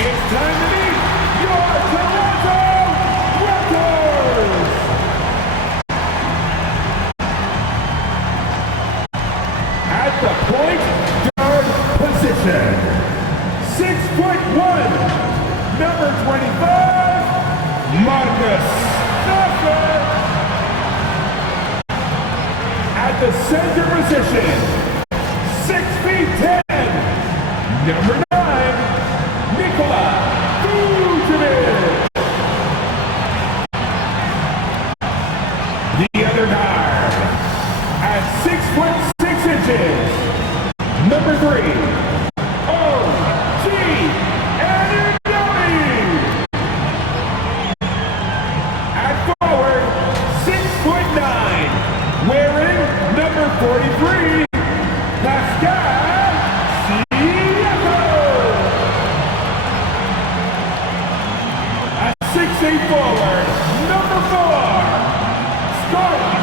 It's time to meet your Toronto Raptors! At the point guard position, 6'1", number 25, Marcus Smart. At the center position, 6'10", number 9, Vucevic. The other guard, at 6'6", number 3, OG Anunoby. At forward, 6'9", wearing number 43, Pascal. At 6'8" forward, number 4, Scarlett.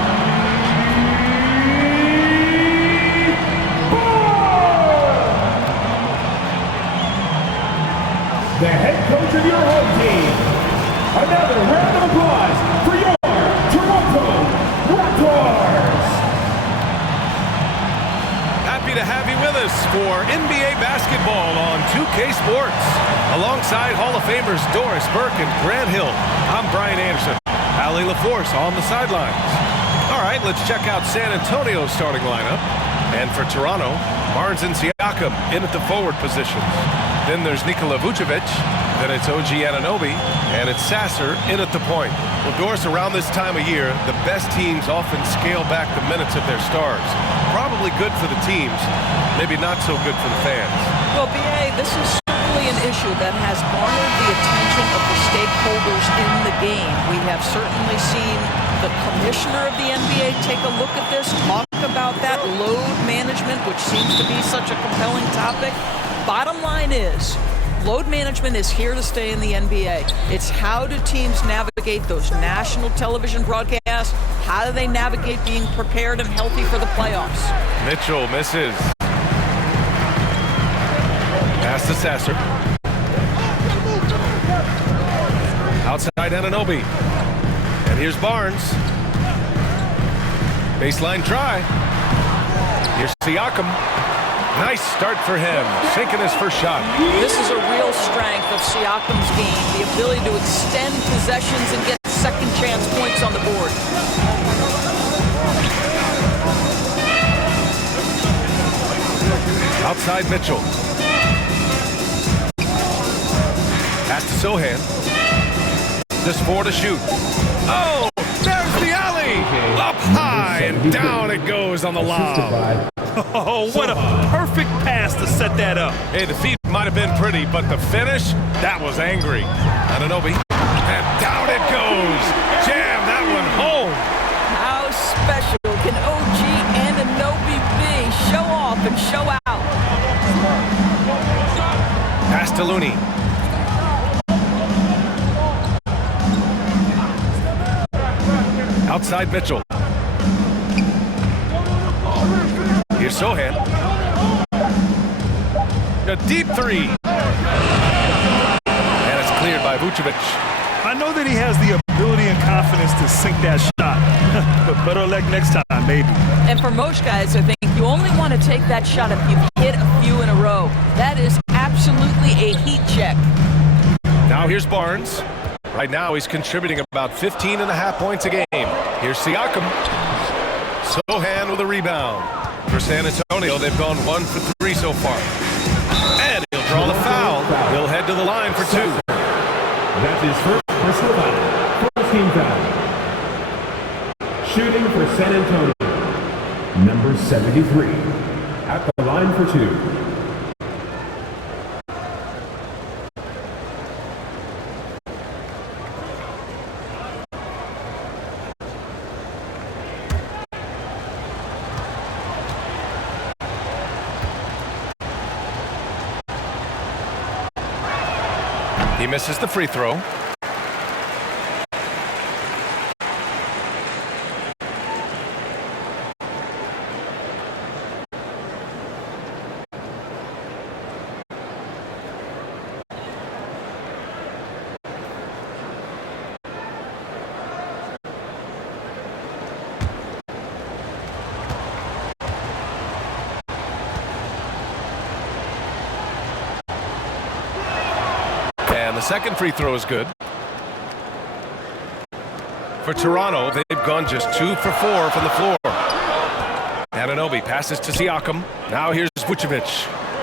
The head coach of your home team. Another round of applause for your Toronto Raptors. Happy to have you with us for NBA basketball on 2K Sports. Alongside Hall of Famers Doris Burke and Grant Hill, I'm Brian Anderson. Ali LaForce on the sidelines. All right, let's check out San Antonio's starting lineup. And for Toronto, Barnes and Siakam in at the forward positions. Then there's Vucevic. Then it's OG Anunoby. And it's Sasser in at the point. Well, Doris, around this time of year, the best teams often scale back the minutes of their stars. Probably good for the teams, maybe not so good for the fans. Well, B.A., this is certainly an issue that has garnered the attention of the stakeholders in the game. We have certainly seen the commissioner of the NBA take a look at this, talk about that load management, which seems to be such a compelling topic. Bottom line is, load management is here to stay in the NBA. It's how do teams navigate those national television broadcasts? How do they navigate being prepared and healthy for the playoffs? Mitchell misses. Pass to Sasser. Outside Anunoby. And here's Barnes. Baseline try. Here's Siakam. Nice start for him, sinking his first shot. This is a real strength of Siakam's game, the ability to extend possessions and get second chance points on the board. Outside Mitchell. Pass to Sohan. Just 4 to shoot. Oh, there's the alley. Up high and down it goes on the lob. Oh, what a perfect pass to set that up. Hey, the feet might have been pretty, but the finish, that was angry. Anunoby, and down it goes. Jam that one home. How special can OG Anunoby be? Show off and show out. Pass to Looney. Outside Mitchell. Here's Sohan. A deep 3. And it's cleared by Vucevic. I know that he has the ability and confidence to sink that shot, but better luck next time, maybe. And for most guys, I think you only want to take that shot if you've hit a few in a row. That is absolutely a heat check. Now here's Barnes. Right now he's contributing about 15.5 points a game. Here's Siakam. Sohan with a rebound. For San Antonio, they've gone 1 for 3 so far. And he'll draw the foul. He'll head to the line for 2. That's his first personal foul. First team foul. Shooting for San Antonio, number 73. At the line for 2. He misses the free throw. the second free throw is good. For Toronto, they've gone just 2 for 4 from the floor. Anunoby passes to Siakam. Now here's Vucevic.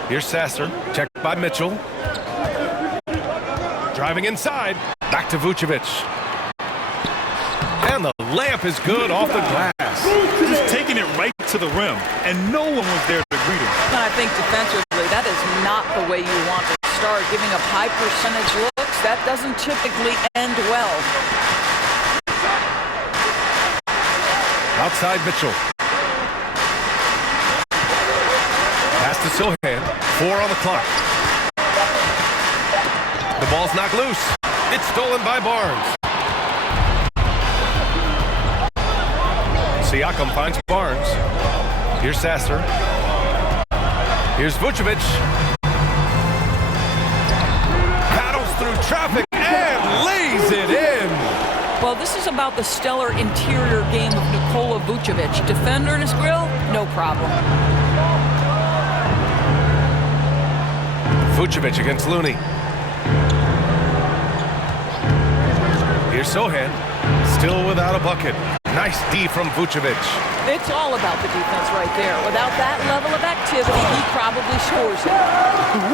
Here's Sasser. Checked by Mitchell. Driving inside. Back to Vucevic. And the layup is good off the glass. Just taking it right to the rim, and no one was there to greet him. I think defensively, that is not the way you want to start. Giving up high percentage looks, that doesn't typically end well. Outside Mitchell. Pass to Sohan. 4 on the clock. The ball's knocked loose. It's stolen by Barnes. Siakam finds Barnes. Here's Sasser. Here's Vucevic. Paddles through traffic and lays it in. Well, this is about the stellar interior game of Nikola Vucevic. Defender in his grill, no problem. Vucevic against Looney. Here's Sohan. Still without a bucket. Nice D from Vucevic. It's all about the defense right there. Without that level of activity, he probably scores it.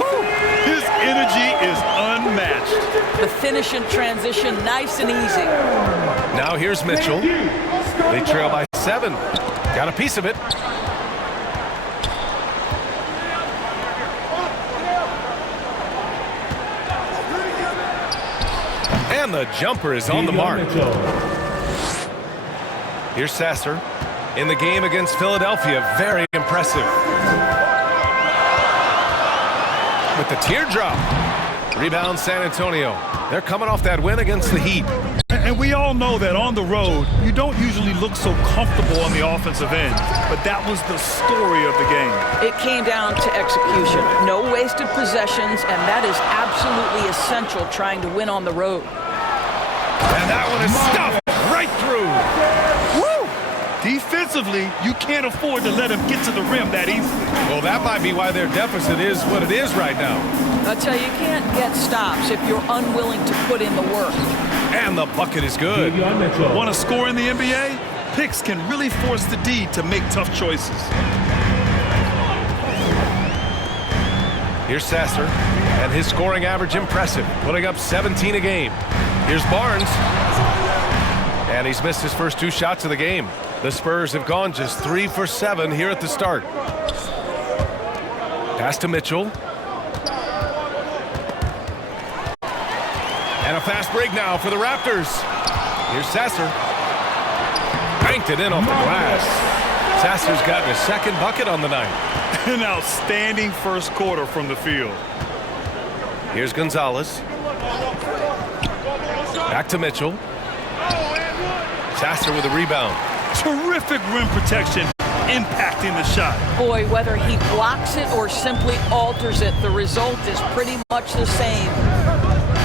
Woo! His energy is unmatched. The finish in transition, nice and easy. Now here's Mitchell. They trail by 7. Got a piece of it. And the jumper is on the mark. Here's Sasser. In the game against Philadelphia, very impressive. With the teardrop. Rebound San Antonio. They're coming off that win against the Heat. And we all know that on the road, you don't usually look so comfortable on the offensive end. But that was the story of the game. It came down to execution. No wasted possessions, and that is absolutely essential trying to win on the road. And that one is stuffed right through. Woo! Defensively, you can't afford to let him get to the rim that easily. Well, that might be why their deficit is what it is right now. I tell you, you can't get stops if you're unwilling to put in the work. And the bucket is good. Want to score in the NBA? Picks can really force the D to make tough choices. Here's Sasser, and his scoring average impressive, putting up 17 a game. Here's Barnes, and he's missed his first 2 shots of the game. The Spurs have gone just 3 for 7 here at the start. Pass to Mitchell. And a fast break now for the Raptors. Here's Sasser. Banked it in off the glass. Sasser's gotten his second bucket on the night. An outstanding first quarter from the field. Here's Gonzalez. Back to Mitchell. Sasser with a rebound. Terrific rim protection, impacting the shot. Boy, whether he blocks it or simply alters it, the result is pretty much the same.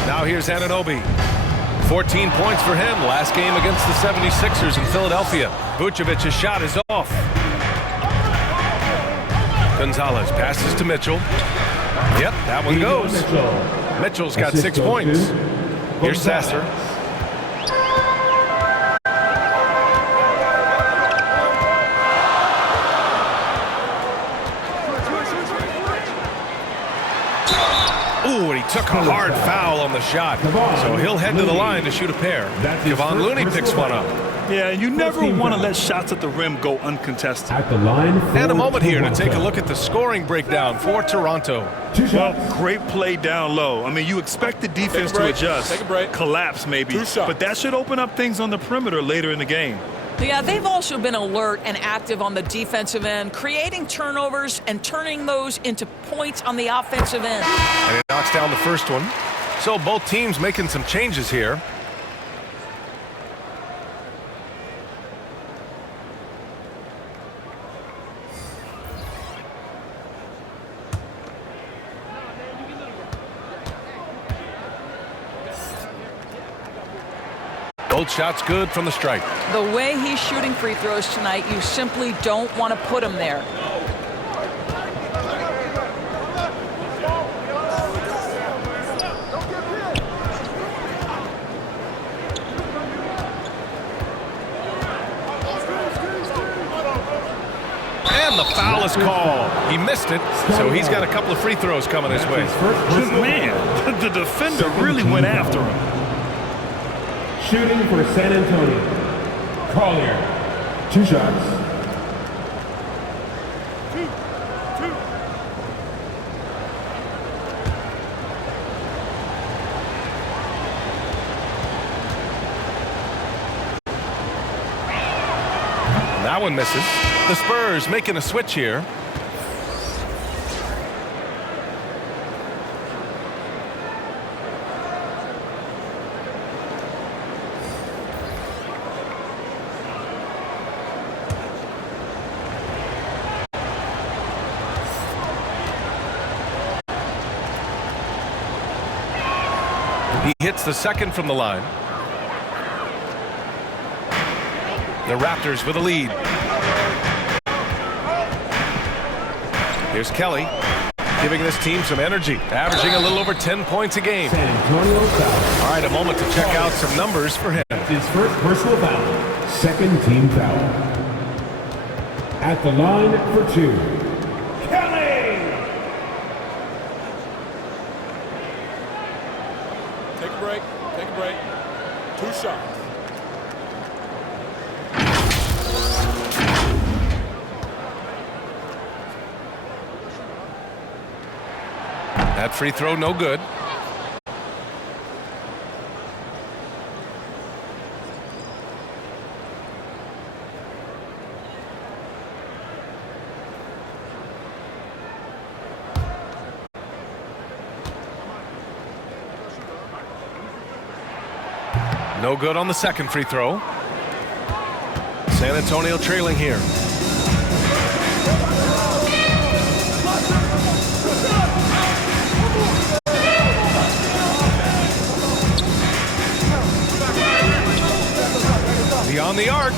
Now here's Anunoby. 14 points for him last game against the 76ers in Philadelphia. Vucevic's shot is off. Gonzalez passes to Mitchell. Yep, that one goes. Mitchell's got 6 points. Here's Sasser. Ooh, and he took a hard foul on the shot. So he'll head to the line to shoot a pair. Kevon Looney picks one up. Yeah, you never want to let shots at the rim go uncontested. At the line. And a moment here to take a look at the scoring breakdown for Toronto. Well, great play down low. I mean, you expect the defense to adjust. Take a break. Collapse maybe. But that should open up things on the perimeter later in the game. Yeah, they've also been alert and active on the defensive end, creating turnovers and turning those into points on the offensive end. And it knocks down the first one. So both teams making some changes here. Both shots good from the strike. The way he's shooting free throws tonight, you simply don't want to put him there. ridiculous call. He missed it, so he's got a couple of free throws coming his way. Man, the defender really went after him. Shooting for San Antonio. Collier. 2 shots. That one misses. The Spurs making a switch here. He hits the second from the line. The Raptors with a lead. Here's Kelly, giving this team some energy, averaging a little over 10 points a game. San Antonio foul. All right, a moment to check out some numbers for him. His first personal foul. Second team foul. At the line for 2. Kelly! Take a break. Take a break. 2 shots. That free throw, no good. No good on the second free throw. San Antonio trailing here. Beyond the arc.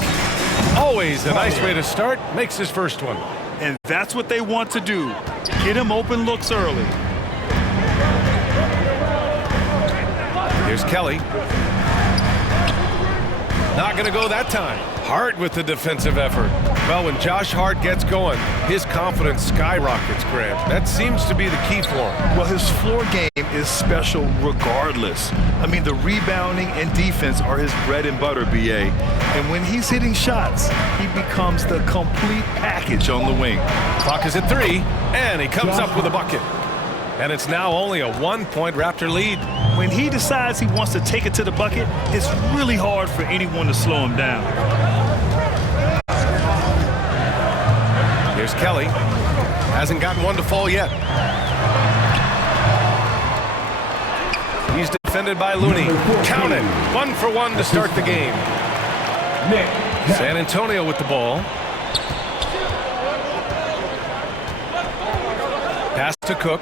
Always a nice way to start. Makes his first one. And that's what they want to do. Get him open looks early. Here's Kelly. Not going to go that time. Hart with the defensive effort. Well, when Josh Hart gets going, his confidence skyrockets, Grant. That seems to be the key for him. Well, his floor game is special regardless. I mean, the rebounding and defense are his bread and butter, BA. And when he's hitting shots, he becomes the complete package on the wing. Clock is at 3, and he comes up with a bucket. And it's now only a 1-point Raptor lead. When he decides he wants to take it to the bucket, it's really hard for anyone to slow him down. Here's Kelly. Hasn't gotten one to fall yet. He's defended by Looney. Count it. 1 for 1 to start the game. San Antonio with the ball. Pass to Cook.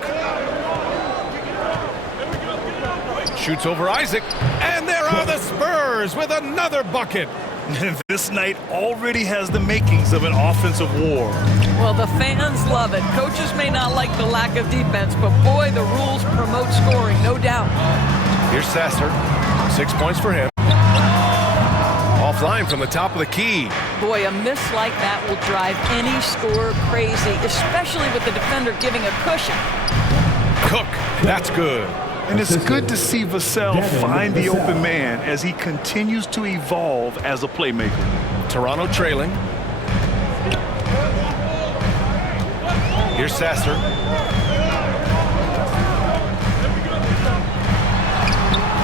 Shoots over Isaac. And there are the Spurs with another bucket. This night already has the makings of an offensive war. Well, the fans love it. Coaches may not like the lack of defense, but boy, the rules promote scoring, no doubt. Here's Sasser. 6 points for him. Offline from the top of the key. Boy, a miss like that will drive any scorer crazy, especially with the defender giving a cushion. Cook. That's good. And it's good to see Vassell find the open man as he continues to evolve as a playmaker. Toronto trailing. Here's Sasser.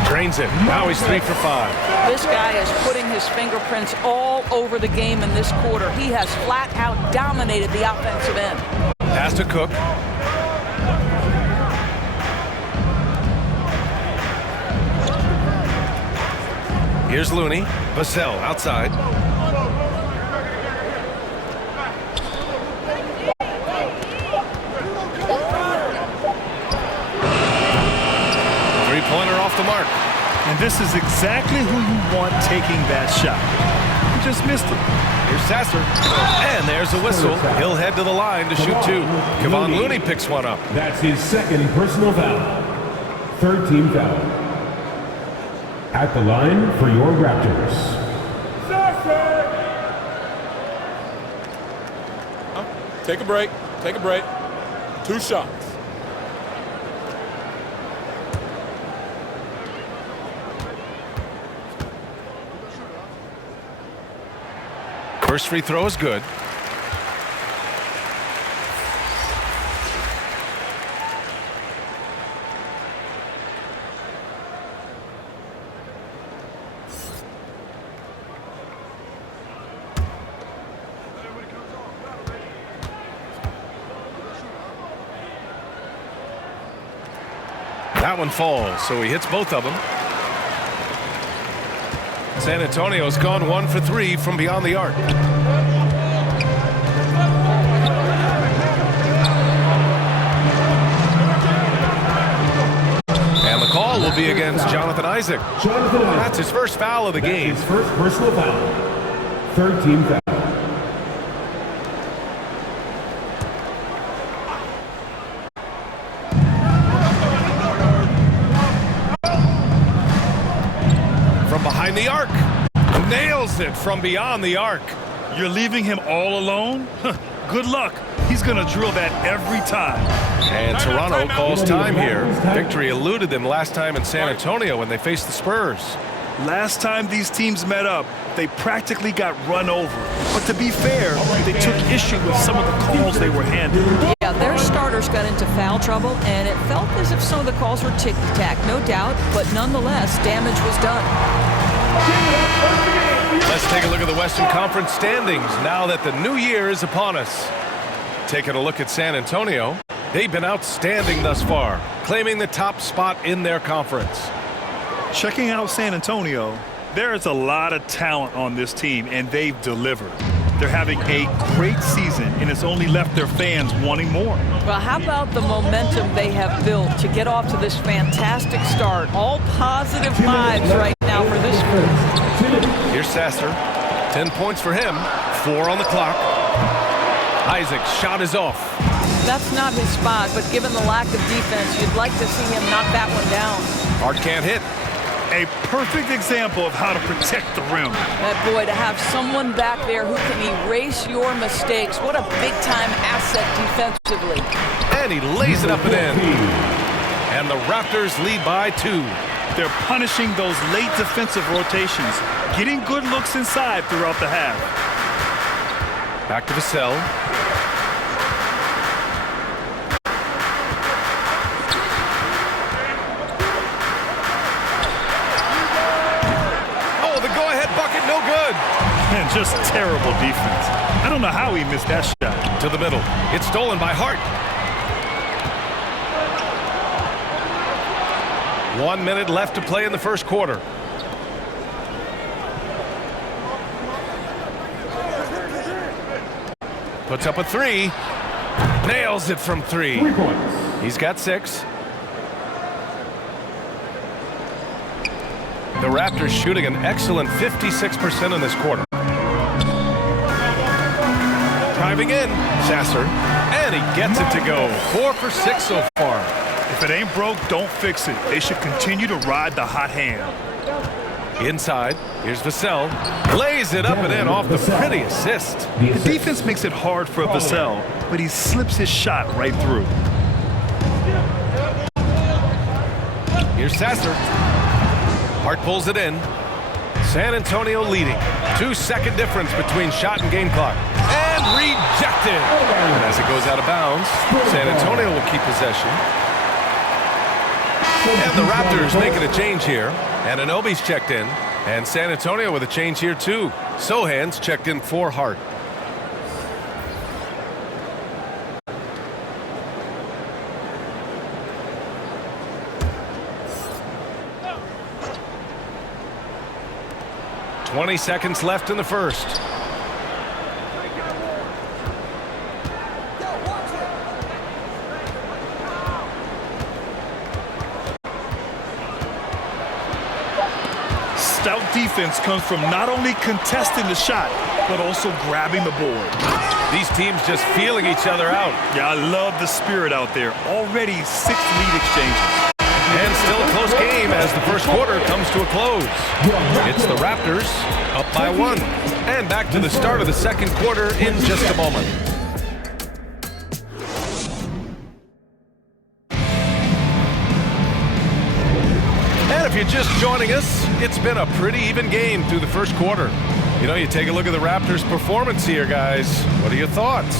Drains it. Now he's 3 for 5. This guy is putting his fingerprints all over the game in this quarter. He has flat out dominated the offensive end. Pass to Cook. Here's Looney. Vassell outside. Three-pointer off the mark. And this is exactly who you want taking that shot. He just missed it. Here's Sasser. And there's a whistle. He'll head to the line to shoot 2. Kevon Looney picks one up. That's his second personal foul. Third team foul. At the line for your Raptors. Take a break. Take a break. 2 shots. First free throw is good. That one falls, so he hits both of them. San Antonio's gone 1 for 3 from beyond the arc. And the call will be against Jonathan Isaac. That's his first foul of the game. His first personal foul. 3rd team foul. From behind the arc. Nails it from beyond the arc. You're leaving him all alone? Good luck. He's going to drill that every time. And Toronto calls time here. Victory eluded them last time in San Antonio when they faced the Spurs. Last time these teams met up, they practically got run over. But to be fair, they took issue with some of the calls they were handed. Yeah, their starters got into foul trouble, and it felt as if some of the calls were tick-tack, no doubt, but nonetheless, damage was done. Let's take a look at the Western Conference standings now that the new year is upon us. Taking a look at San Antonio, they've been outstanding thus far, claiming the top spot in their conference. Checking out San Antonio, there is a lot of talent on this team, and they've delivered. They're having a great season, and it's only left their fans wanting more. Well, how about the momentum they have built to get off to this fantastic start? All positive vibes right now for this group. Here's Sasser. 10 points for him. 4 on the clock. Isaac's shot is off. That's not his spot, but given the lack of defense, you'd like to see him knock that one down. Hart can't hit. A perfect example of how to protect the rim. That boy, to have someone back there who can erase your mistakes, what a big-time asset defensively. And he lays it up and in. And the Raptors lead by 2. They're punishing those late defensive rotations, getting good looks inside throughout the half. Back to Vassell. Oh, the go-ahead bucket, no good. And just terrible defense. I don't know how he missed that shot. To the middle. It's stolen by Hart. 1 minute left to play in the first quarter. Puts up a 3. Nails it from 3. 3 points. He's got 6. The Raptors shooting an excellent 56% in this quarter. Driving in, Sasser, and he gets it to go. 4 for 6 so far. If it ain't broke, don't fix it. They should continue to ride the hot hand. Inside, here's Vassell. Lays it up and in off the pretty assist. The defense makes it hard for Vassell, but he slips his shot right through. Here's Sasser. Hart pulls it in. San Antonio leading. 2-second difference between shot and game clock. And rejected. And as it goes out of bounds, San Antonio will keep possession. And the Raptors making a change here. And Anunoby's checked in. And San Antonio with a change here too. Sohan's checked in for Hart. $20 seconds left in the first. Stout defense comes from not only contesting the shot, but also grabbing the board. These teams just feeling each other out. Yeah, I love the spirit out there. Already 6 lead exchanges. And still a close game as the first quarter comes to a close. It's the Raptors up by 1. And back to the start of the second quarter in just a moment. if you're just joining us, it's been a pretty even game through the first quarter. You know, you take a look at the Raptors' performance here, guys. What are your thoughts?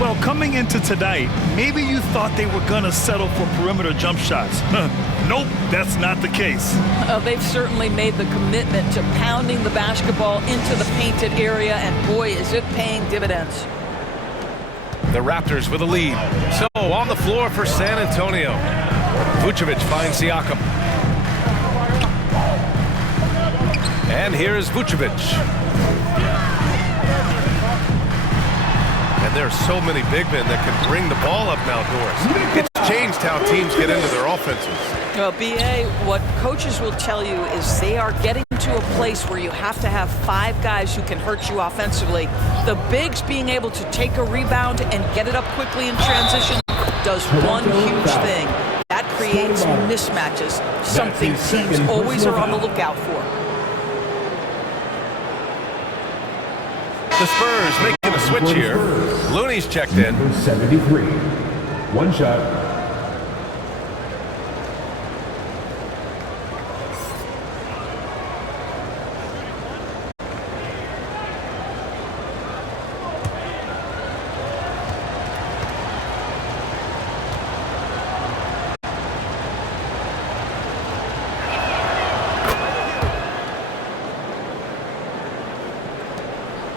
Well, coming into tonight, maybe you thought they were going to settle for perimeter jump shots. Nope, that's not the case. They've certainly made the commitment to pounding the basketball into the painted area, and boy, is it paying dividends. The Raptors with a lead. So on the floor for San Antonio. Vucevic finds Siakam. And here's Vucevic. And there are so many big men that can bring the ball up now, Doris. It's changed how teams get into their offenses. Well, B.A., what coaches will tell you is they are getting to a place where you have to have 5 guys who can hurt you offensively. The bigs being able to take a rebound and get it up quickly in transition does one huge thing. That creates mismatches, something teams always are on the lookout for. The Spurs making a switch here. Looney's checked in. 73. One shot.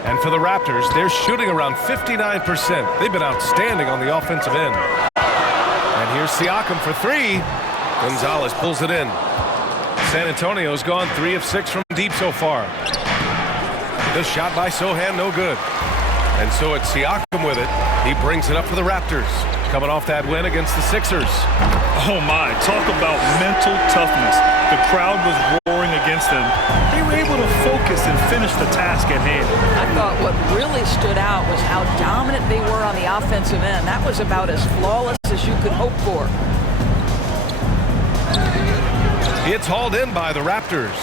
And for the Raptors, they're shooting around 59%. They've been outstanding on the offensive end. And here's Siakam for 3. Gonzalez pulls it in. San Antonio's gone 3 of 6 from deep so far. The shot by Sohan, no good. And so it's Siakam with it. He brings it up for the Raptors, coming off that win against the Sixers. Oh my, talk about mental toughness. The crowd was roaring against them. They were able to focus and finish the task at hand. I thought what really stood out was how dominant they were on the offensive end. That was about as flawless as you could hope for. It's hauled in by the Raptors.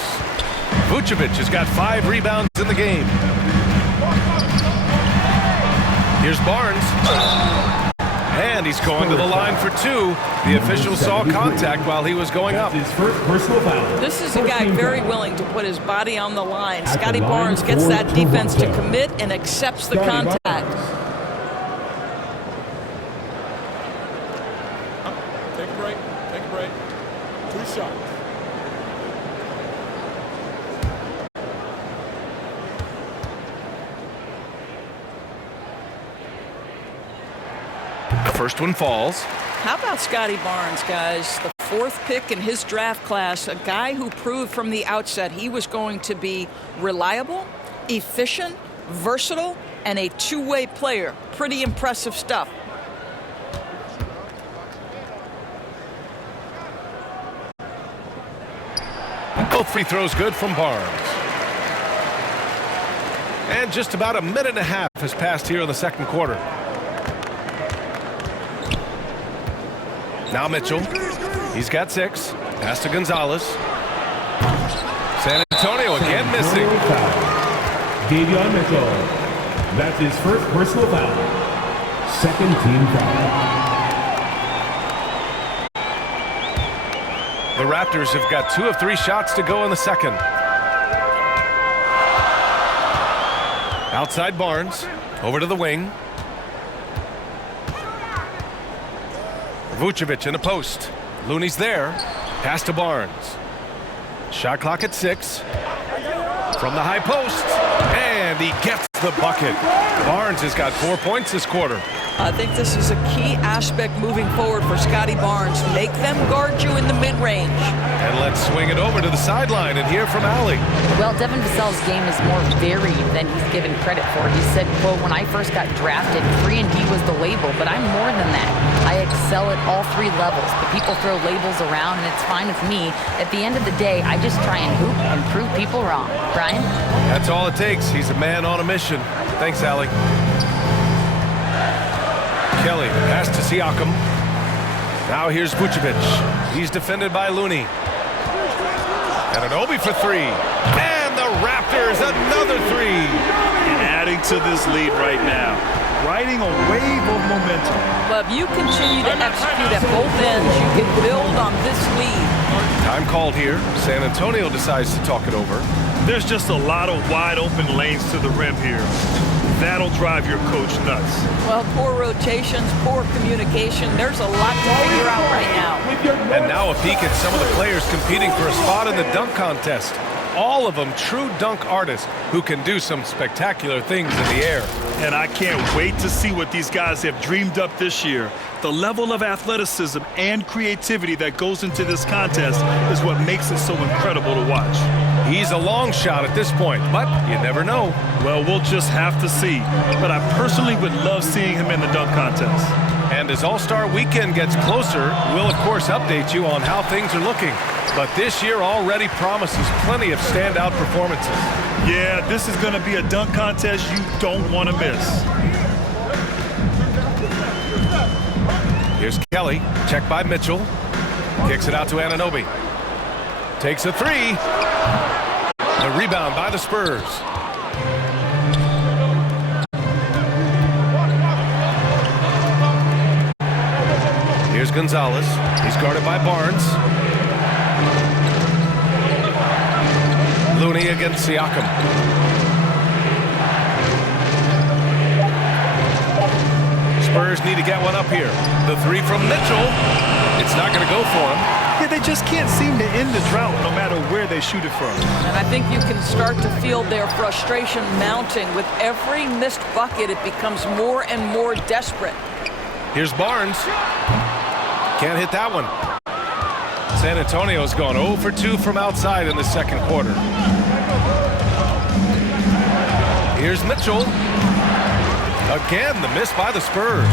Vucevic has got 5 rebounds in the game. Here's Barnes. And he's going to the line for 2. The official saw contact while he was going up. His first personal foul. This is a guy very willing to put his body on the line. Scotty Barnes gets that defense to commit and accepts the contact. Take a break. Take a break. 2 shots. The first one falls. How about Scotty Barnes, guys? The 4th pick in his draft class, a guy who proved from the outset he was going to be reliable, efficient, versatile, and a two-way player. Pretty impressive stuff. Both free throws good from Barnes. And just about a minute and a half has passed here in the second quarter. Now Mitchell. He's got 6. Pass to Gonzalez. San Antonio again missing. Davion Mitchell. That's his first personal foul. Second team foul. The Raptors have got 2 of 3 shots to go in the second. Outside Barnes. Over to the wing. Vucevic in the post. Looney's there. Pass to Barnes. Shot clock at 6. From the high post. And he gets the bucket. Barnes has got 4 points this quarter. I think this is a key aspect moving forward for Scotty Barnes. Make them guard you in the mid-range. And let's swing it over to the sideline and hear from Allie. Well, Devin Vassell's game is more varied than he's given credit for. He said, quote, when I first got drafted, 3-and-D was the label, but I'm more than that. I excel at all 3 levels, but people throw labels around, and it's fine with me. At the end of the day, I just try and hoop and prove people wrong. Brian? That's all it takes. He's a man on a mission. Thanks, Allie. Kelly, pass to Siakam. Now here's Vucevic. He's defended by Looney. And an Obi for 3. And the Raptors, another 3. And adding to this lead right now. Riding a wave of momentum. But if you continue to execute at both ends, you can build on this lead. Time called here. San Antonio decides to talk it over. There's just a lot of wide open lanes to the rim here. That'll drive your coach nuts. Well, poor rotations, poor communication. There's a lot to figure out right now. And now a peek at some of the players competing for a spot in the dunk contest. All of them true dunk artists who can do some spectacular things in the air. And I can't wait to see what these guys have dreamed up this year. The level of athleticism and creativity that goes into this contest is what makes it so incredible to watch. He's a long shot at this point, but you never know. Well, we'll just have to see. But I personally would love seeing him in the dunk contest. And as All-Star Weekend gets closer, we'll of course update you on how things are looking. But this year already promises plenty of standout performances. Yeah, this is going to be a dunk contest you don't want to miss. Here's Kelly, checked by Mitchell. Kicks it out to Anunoby. Takes a three. The rebound by the Spurs. Here's Gonzalez. He's guarded by Barnes. Looney against Siakam. Spurs need to get one up here. The three from Mitchell. It's not going to go for him. Yeah, they just can't seem to end the drought no matter where they shoot it from. And I think you can start to feel their frustration mounting. With every missed bucket, it becomes more and more desperate. Here's Barnes. Can't hit that one. San Antonio's gone 0 for 2 from outside in the second quarter. Here's Mitchell. Again, the miss by the Spurs.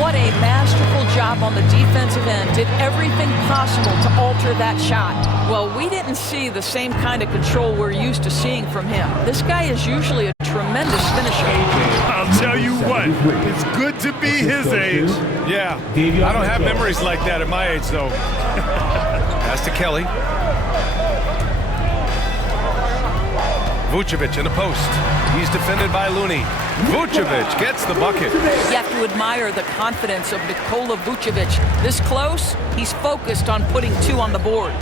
What a masterful job on the defensive end. Did everything possible to alter that shot. Well, we didn't see the same kind of control we're used to seeing from him. This guy is usually a tremendous finisher. I'll tell you what, it's good to be his age. Yeah, I don't have memories like that at my age, though. Pass to Kelly. Vucevic in the post. He's defended by Looney. Vucevic gets the bucket. You have to admire the confidence of Nikola Vucevic. This close, he's focused on putting 2 on the board.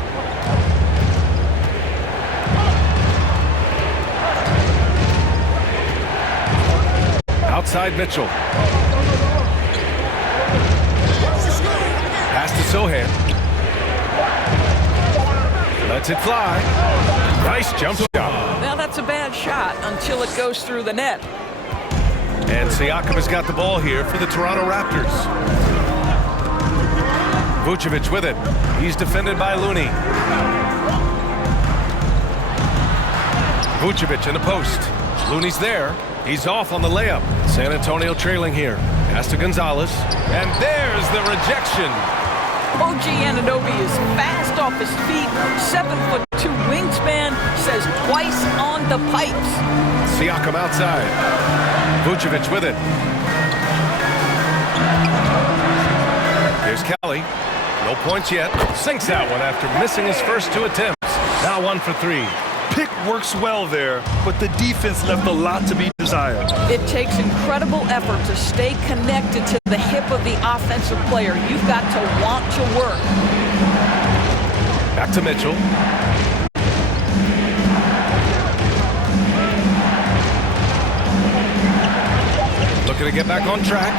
Outside Mitchell. Pass to Sohan. Lets it fly. Nice jump shot. Now that's a bad shot until it goes through the net. And Siakam has got the ball here for the Toronto Raptors. Vucevic with it. He's defended by Looney. Vucevic in the post. Looney's there. He's off on the layup. San Antonio trailing here. Pass to Gonzalez. And there's the rejection. OG Anunoby is fast off his feet. 7'2" wingspan, says twice on the pipes. Siakam outside. Vucevic with it. Here's Kelly. No points yet. Sinks that one after missing his first 2 attempts. Now 1 for 3. Pick works well there, but the defense left a lot to be desired. It takes incredible effort to stay connected to the hip of the offensive player. You've got to want to work. Back to Mitchell. Looking to get back on track.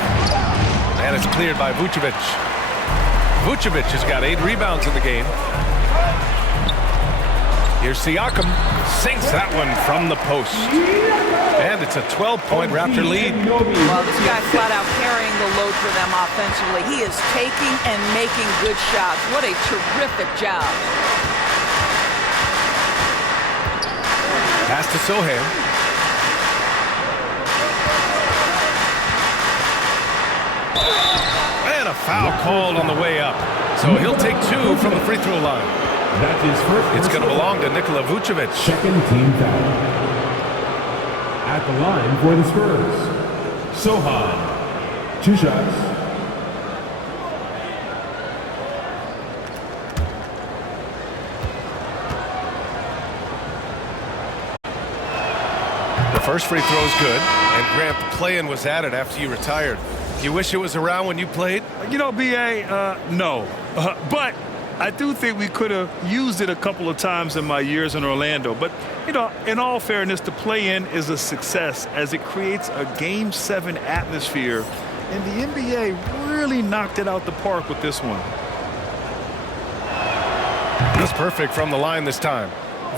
And it's cleared by Vucevic. Vucevic has got 8 rebounds in the game. Here's Siakam. Sinks that one from the post. And it's a 12-point Raptor lead. Well, this guy flat out carrying the load for them offensively. He is taking and making good shots. What a terrific job. Pass to Sohan. And a foul called on the way up. So he'll take 2 from the free throw line. That's his first. It's going to belong to Nikola Vucevic. Second team foul. At the line for the Spurs, Sohan. 2 shots. The first free throw is good. And Grant, the play-in was added after you retired. You wish it was around when you played? You know, B.A., no. But I do think we could have used it a couple of times in my years in Orlando. But, you know, in all fairness, the play-in is a success as it creates a Game 7 atmosphere. And the NBA really knocked it out the park with this one. He's perfect from the line this time.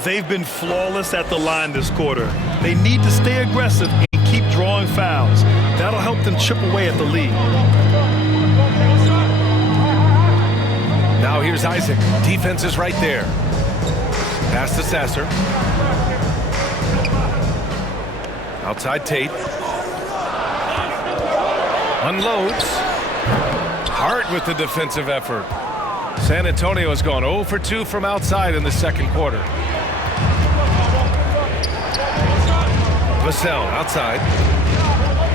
They've been flawless at the line this quarter. They need to stay aggressive and keep drawing fouls. That'll help them chip away at the lead. Now here's Isaac. Defense is right there. Pass to Sasser. Outside Tate. Unloads. Hart with the defensive effort. San Antonio has gone 0 for 2 from outside in the second quarter. Vassell outside.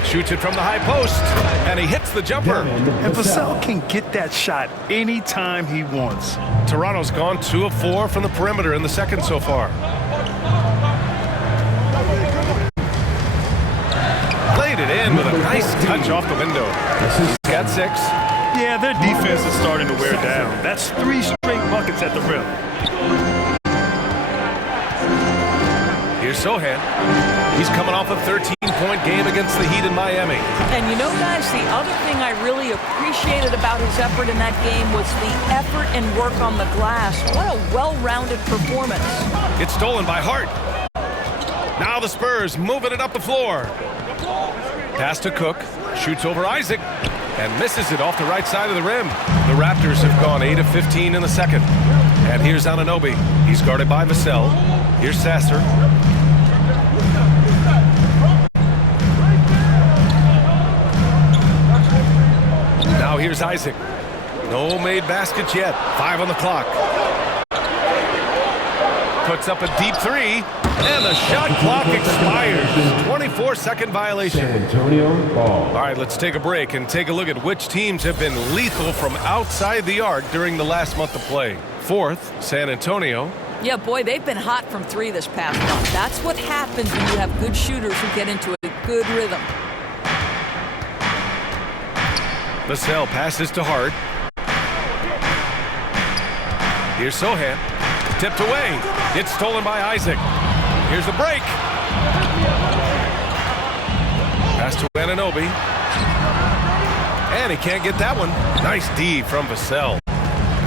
Shoots it from the high post, and he hits the jumper. And Vassell can get that shot anytime he wants. Toronto's gone 2 of 4 from the perimeter in the second so far. Played it in with a nice touch off the window. He's got 6. Yeah, their defense is starting to wear down. That's 3 straight buckets at the rim. Here's Sohan. He's coming off a 13-point game against the Heat in Miami. And you know, guys, the other thing I really appreciated about his effort in that game was the effort and work on the glass. What a well-rounded performance. It's stolen by Hart. Now the Spurs moving it up the floor. Pass to Cook. Shoots over Isaac. And misses it off the right side of the rim. The Raptors have gone 8 of 15 in the second. And here's Anunoby. He's guarded by Vassell. Here's Sasser. Now here's Isaac. No made baskets yet. 5 on the clock. Puts up a deep 3. And the shot clock expires. 24-second violation. San Antonio ball. All right, let's take a break and take a look at which teams have been lethal from outside the arc during the last month of play. Fourth, San Antonio. Yeah, boy, they've been hot from 3 this past month. That's what happens when you have good shooters who get into a good rhythm. Vassell passes to Hart. Here's Sohan. Tipped away. It's stolen by Isaac. Here's the break. Pass to Anunoby. And he can't get that one. Nice D from Vassell.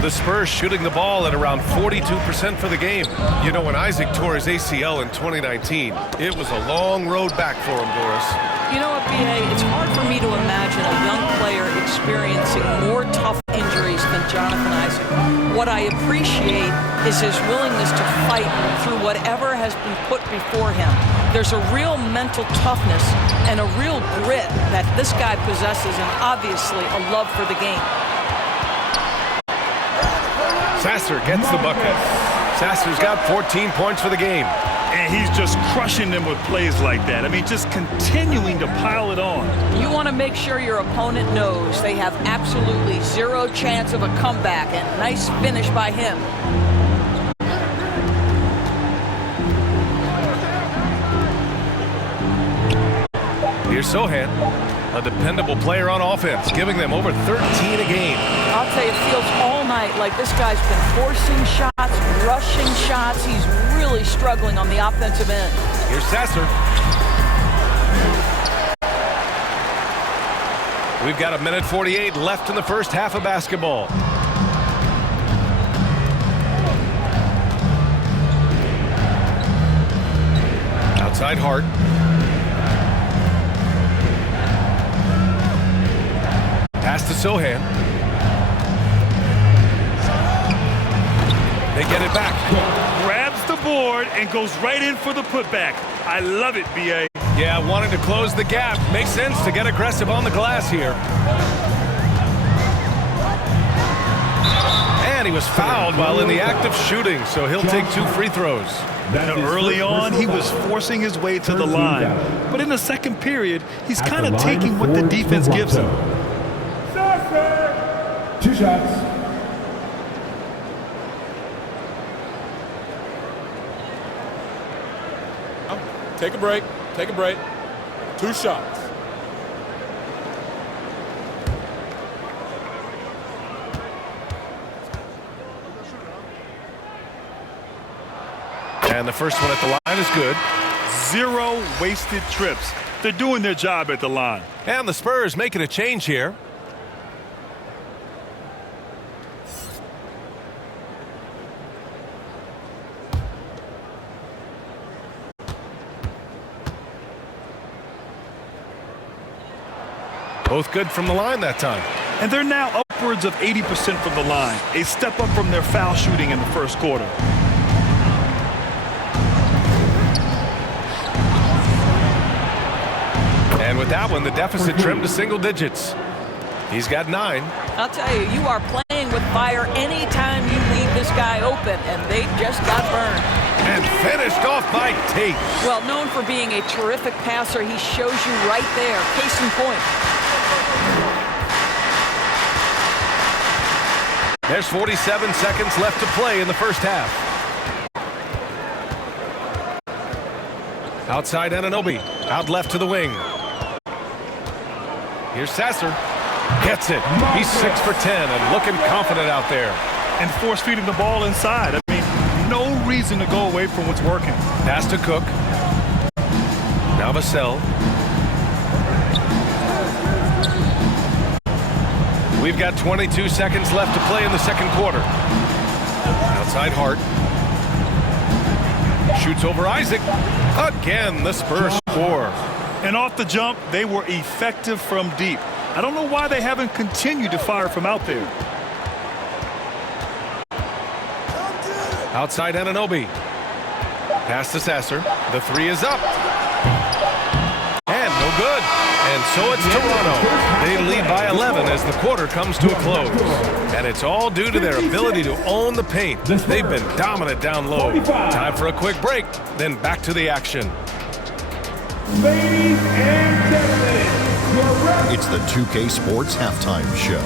The Spurs shooting the ball at around 42% for the game. You know, when Isaac tore his ACL in 2019, it was a long road back for him, Doris. You know what, B.A., it's hard for me to imagine a young player experiencing more tough injuries than Jonathan Isaac. What I appreciate is his willingness to fight through whatever has been put before him. There's a real mental toughness and a real grit that this guy possesses, and obviously a love for the game. Sasser gets the bucket. Sasser's got 14 points for the game. And he's just crushing them with plays like that. I mean, just continuing to pile it on. You want to make sure your opponent knows they have absolutely zero chance of a comeback, and nice finish by him. Here's Sohan, a dependable player on offense, giving them over 13 a game. I'll tell you, it feels all night like this guy's been forcing shots, rushing shots. He's really struggling on the offensive end. Here's Sasser. We've got 1:48 left in the first half of basketball. Outside Hart. Pass to Sohan. They get it back. Grabs the board and goes right in for the putback. I love it, B.A. Yeah, wanting to close the gap. Makes sense to get aggressive on the glass here. And he was fouled while in the act of shooting, so he'll take 2 free throws. Now, early on, he was forcing his way to the line. But in the second period, he's kind of taking what the defense gives him. 2 shots. Take a break. Take a break. 2 shots. And the first one at the line is good. 0 wasted trips. They're doing their job at the line. And the Spurs making a change here. Both good from the line that time. And they're now upwards of 80% from the line. A step up from their foul shooting in the first quarter. And with that one, the deficit trimmed to single digits. He's got 9. I'll tell you, you are playing with fire anytime you leave this guy open, and they just got burned. And finished off by Tate. Well, known for being a terrific passer, he shows you right there. Case in point. There's 47 seconds left to play in the first half. Outside Anunoby. Out left to the wing. Here's Sasser. Gets it. He's 6 for 10 and looking confident out there. And force feeding the ball inside. I mean, no reason to go away from what's working. Pass to Cook. Now Vassell. We've got 22 seconds left to play in the second quarter. Outside Hart. Shoots over Isaac. Again, the Spurs score. And off the jump, they were effective from deep. I don't know why they haven't continued to fire from out there. Outside Anunoby. Pass to Sasser. The 3 is up. And no good. And so it's Toronto. They lead by 11 as the quarter comes to a close. And it's all due to their ability to own the paint. They've been dominant down low. Time for a quick break, then back to the action. Ladies and gentlemen, it's the 2K Sports Halftime Show.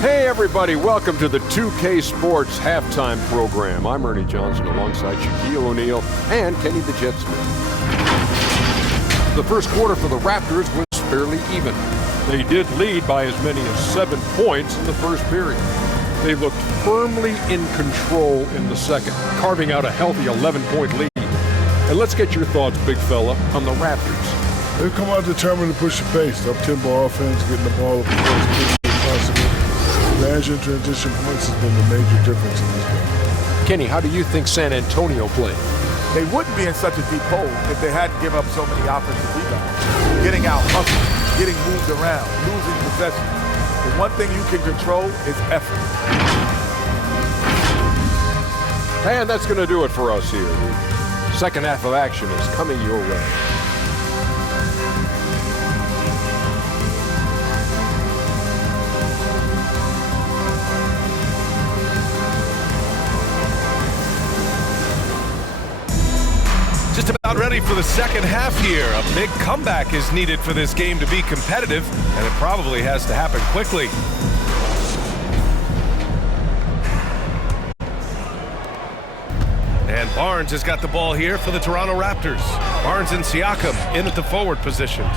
Hey everybody, welcome to the 2K Sports Halftime Program. I'm Ernie Johnson alongside Shaquille O'Neal and Kenny the Jet Smith. The first quarter for the Raptors was fairly even. They did lead by as many as 7 points in the first period. They looked firmly in control in the second, carving out a healthy 11-point lead. And let's get your thoughts, big fella, on the Raptors. They've come out determined to push the pace. Up-tempo offense, getting the ball up as quickly as possible. Managing transition points has been the major difference in this game. Kenny, how do you think San Antonio played? They wouldn't be in such a deep hole if they hadn't given up so many offensive rebounds. Getting out, hustling, getting moved around, losing possession. The one thing you can control is effort. And that's going to do it for us here. The second half of action is coming your way. Just about ready for the second half here. A big comeback is needed for this game to be competitive, and it probably has to happen quickly. And Barnes has got the ball here for the Toronto Raptors. Barnes and Siakam in at the forward positions.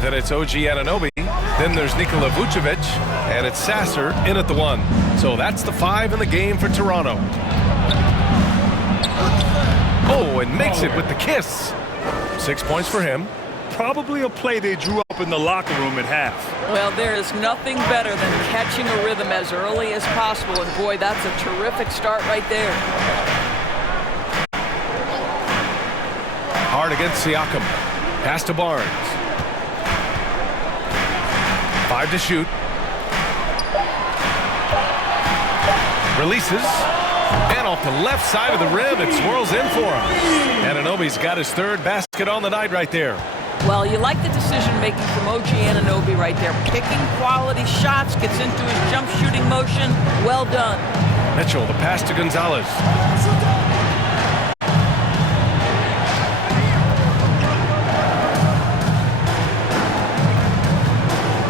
Then it's OG Anunoby. Then there's Nikola Vucevic. And it's Sasser in at the 1. So that's the 5 in the game for Toronto. Oh, and makes it with the kiss. 6 points for him. Probably a play they drew up in the locker room at half. Well, there is nothing better than catching a rhythm as early as possible. And boy, that's a terrific start right there. Hard against Siakam. Pass to Barnes. 5 to shoot. Releases. And off the left side of the rim, it swirls in for him. Anunoby's got his 3rd basket on the night right there. Well, you like the decision-making from OG Anunoby right there. Picking quality shots, gets into his jump shooting motion. Well done. Mitchell, the pass to Gonzalez.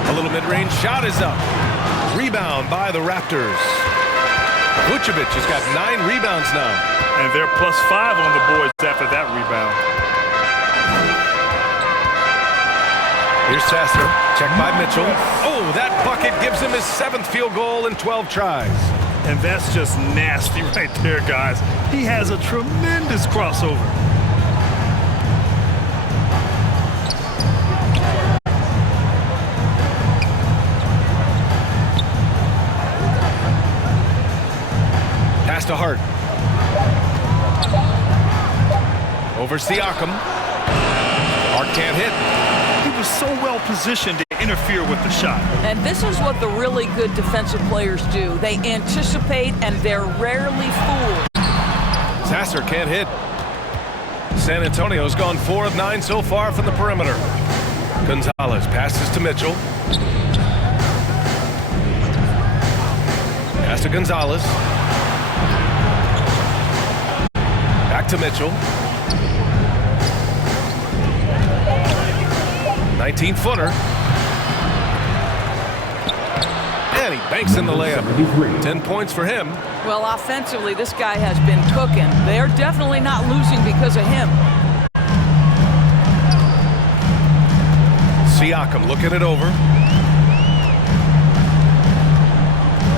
A little mid-range shot is up. Rebound by the Raptors. Vucevic has got 9 rebounds now. And they're +5 on the boards after that rebound. Here's Sasser. Checked by Mitchell. Oh, that bucket gives him his 7th field goal in 12 tries. And that's just nasty right there, guys. He has a tremendous crossover. Pass to Hart. Over Siakam. Hart can't hit. He was so well positioned to interfere with the shot. And this is what the really good defensive players do. They anticipate and they're rarely fooled. Sasser can't hit. San Antonio's gone 4 of 9 so far from the perimeter. Gonzalez passes to Mitchell. Pass to Gonzalez. Back to Mitchell. 19-footer. And he banks in the layup. 10 points for him. Well, offensively, this guy has been cooking. They're definitely not losing because of him. Siakam looking it over.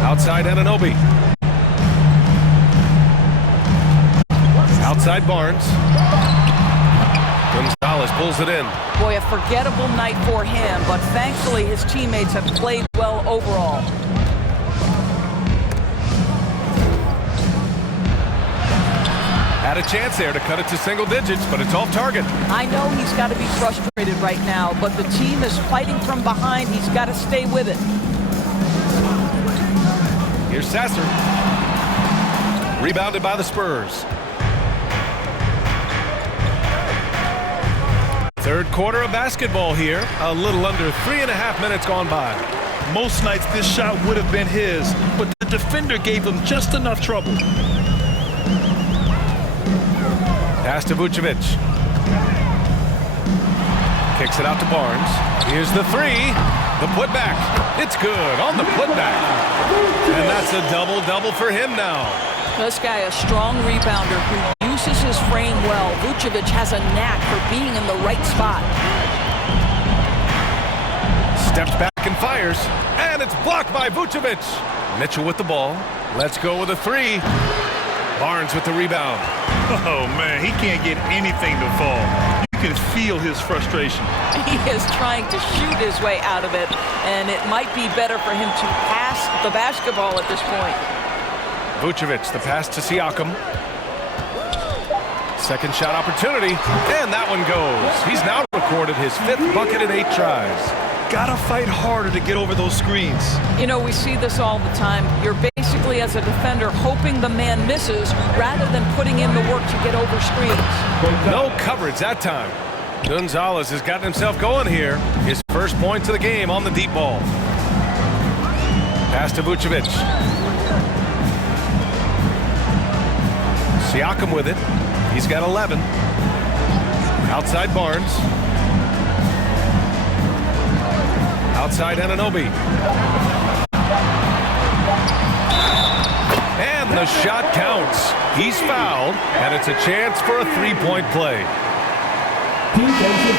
Outside Anunoby. Outside Barnes. Gonzalez pulls it in. Boy, a forgettable night for him, but thankfully his teammates have played well overall. Had a chance there to cut it to single digits, but it's off target. I know he's got to be frustrated right now, but the team is fighting from behind. He's got to stay with it. Here's Sasser. Rebounded by the Spurs. Third quarter of basketball here. A little under 3.5 minutes gone by. Most nights this shot would have been his, but the defender gave him just enough trouble. Pass to Vucevic. Kicks it out to Barnes. Here's the three. The putback. It's good on the putback. And that's a double-double for him now. This guy, a strong rebounder who uses his frame well. Vucevic has a knack for being in the right spot. Steps back and fires. And it's blocked by Vucevic. Mitchell with the ball. Let's go with a three. Barnes with the rebound. Oh, man, he can't get anything to fall. You can feel his frustration. He is trying to shoot his way out of it, and it might be better for him to pass the basketball at this point. Vucevic, the pass to Siakam. Second shot opportunity, and that one goes. He's now recorded his 5th bucket in 8 tries. Gotta fight harder to get over those screens. You know, we see this all the time. You're basically, as a defender, hoping the man misses rather than putting in the work to get over screens. No coverage that time. Gonzalez has gotten himself going here. His first points of the game on the deep ball. Pass to Vucevic. Siakam with it. He's got 11. Outside Barnes. Outside Anunoby. And the shot counts. He's fouled, and it's a chance for a 3-point play. All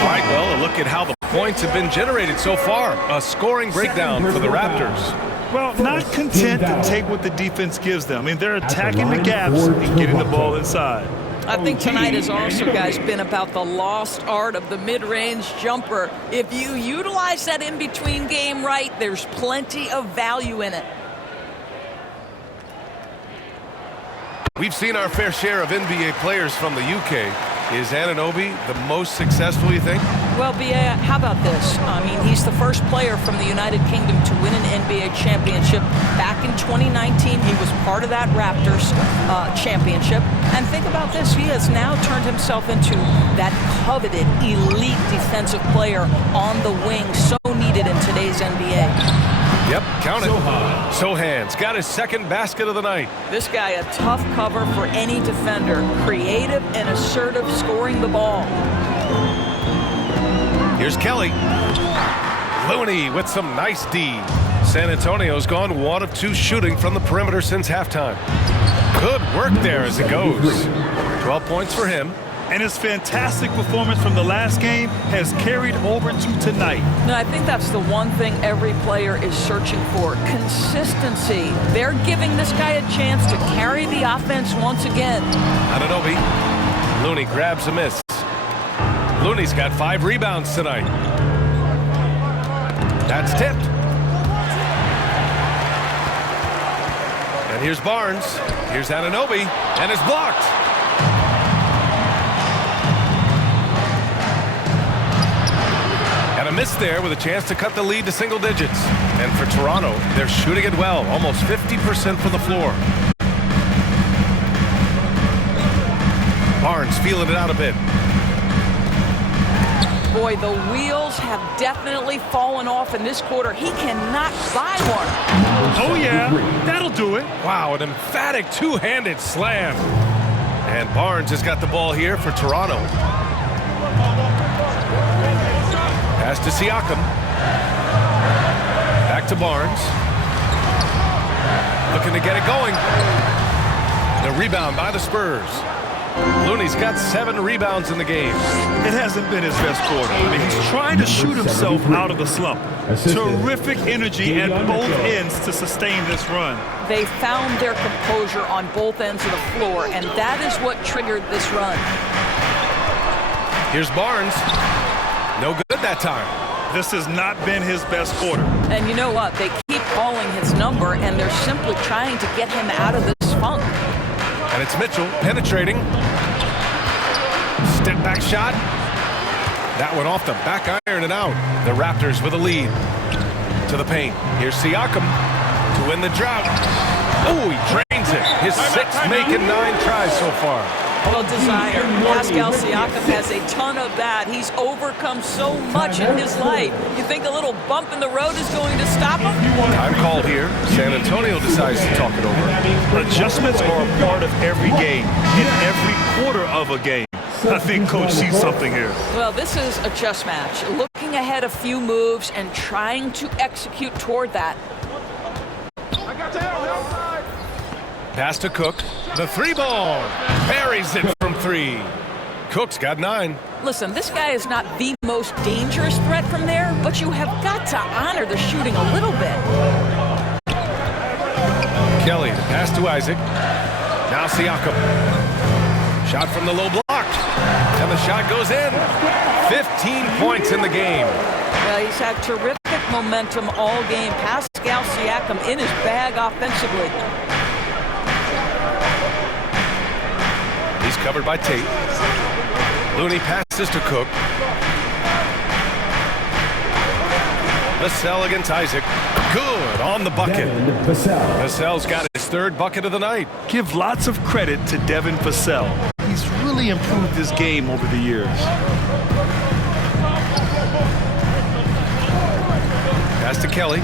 right, well, a look at how the points have been generated so far. A scoring breakdown for the Raptors. Well, not content to take what the defense gives them. I mean, they're attacking the gaps and getting the ball inside. I think tonight has also, guys, been about the lost art of the mid-range jumper. If you utilize that in-between game right, there's plenty of value in it. We've seen our fair share of NBA players from the UK. Is Anunoby the most successful, you think? Well, B.A., how about this? I mean, he's the first player from the United Kingdom to win an NBA championship. Back in 2019, he was part of that Raptors championship. And think about this. He has now turned himself into that coveted elite defensive player on the wing, so needed in today's NBA. Yep, count it. Sohan's got his 2nd basket of the night. This guy, a tough cover for any defender. Creative and assertive scoring the ball. Here's Kelly. Looney with some nice D. San Antonio's gone 1 of 2 shooting from the perimeter since halftime. Good work there as it goes. 12 points for him. And his fantastic performance from the last game has carried over to tonight. No, I think that's the one thing every player is searching for, consistency. They're giving this guy a chance to carry the offense once again. Anunoby. Looney grabs a miss. Looney's got 5 rebounds tonight. That's tipped. And here's Barnes. Here's Anunoby. And it's blocked. And a miss there with a chance to cut the lead to single digits. And for Toronto, they're shooting it well. Almost 50% from the floor. Barnes feeling it out a bit. Boy, the wheels have definitely fallen off in this quarter. He cannot buy one. Oh, yeah. That'll do it. Wow, an emphatic two-handed slam. And Barnes has got the ball here for Toronto. Pass to Siakam. Back to Barnes. Looking to get it going. The rebound by the Spurs. Looney's got 7 rebounds in the game. It hasn't been his best quarter. I mean, he's trying to shoot himself out of the slump. Terrific energy at both ends to sustain this run. They found their composure on both ends of the floor, and that is what triggered this run. Here's Barnes. No good that time. This has not been his best quarter. And you know what? They keep calling his number, and they're simply trying to get him out of this funk. And it's Mitchell penetrating. Step back shot. That one off the back iron and out. The Raptors with a lead. To the paint. Here's Siakam to win the drought. Oh, he drains it. His 6th make in 9 tries so far. Well, desire. Pascal Siakam has a ton of that. He's overcome so much in his life. You think a little bump in the road is going to stop him? Time called here. San Antonio decides to talk it over. Adjustments are a part of every game, in every quarter of a game. I think Coach sees something here. Well, this is a chess match. Looking ahead a few moves and trying to execute toward that. Pass to Cook. The 3-ball. Buries it from 3. Cook's got 9. Listen, this guy is not the most dangerous threat from there, but you have got to honor the shooting a little bit. Kelly, the pass to Isaac. Now Siakam. Shot from the low block. And the shot goes in. 15 points in the game. Well, he's had terrific momentum all game. Pascal Siakam in his bag offensively. He's covered by Tate. Looney passes to Cook. Pascal against Isaac. Good on the bucket. Pascal's got his 3rd bucket of the night. Give lots of credit to Devin Pascal. He's really improved his game over the years. Pass to Kelly.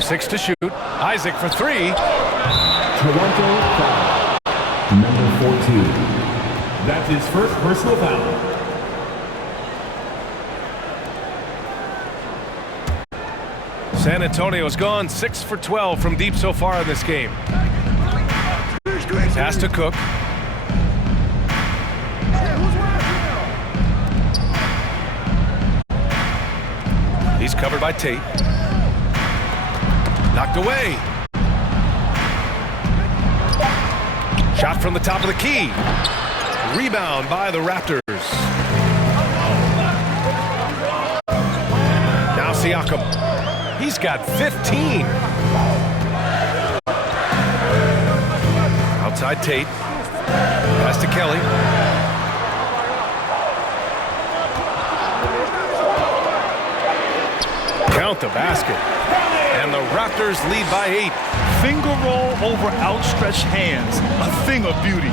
Six to shoot. Isaac for 3. Toronto foul. Number 14. That's his first personal foul. San Antonio's gone 6 for 12 from deep so far in this game. Pass to Cook. He's covered by Tate. Knocked away. Shot from the top of the key. Rebound by the Raptors. Now Siakam. He's got 15. Outside Tate. Pass to Kelly. Count the basket. And the Raptors lead by 8. Finger roll over outstretched hands. A thing of beauty.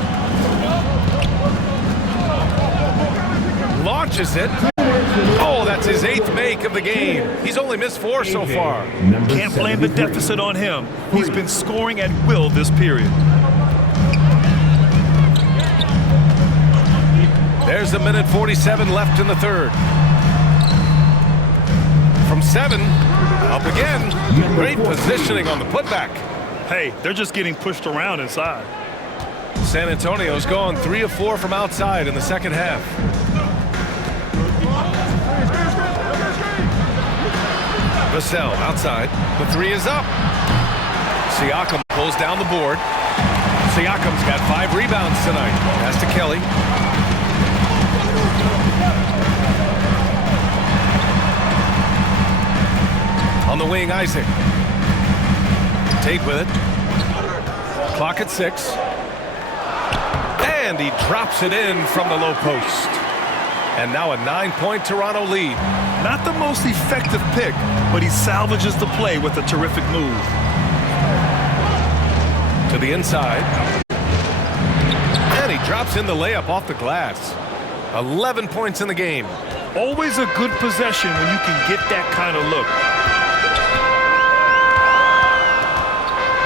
Launches it. Oh, that's his 8th make of the game. He's only missed 4 so far. Can't blame the deficit on him. He's been scoring at will this period. There's a minute 47 left in the 3rd. From 7, up again. Great positioning on the putback. Hey, they're just getting pushed around inside. San Antonio's gone 3 of 4 from outside in the second half. Pascal outside. The 3 is up. Siakam pulls down the board. Siakam's got 5 rebounds tonight. Pass to Kelly. On the wing, Isaac. Tate with it. Clock at 6. And he drops it in from the low post. And now a 9-point Toronto lead. Not the most effective pick, but he salvages the play with a terrific move. To the inside. And he drops in the layup off the glass. 11 points in the game. Always a good possession when you can get that kind of look.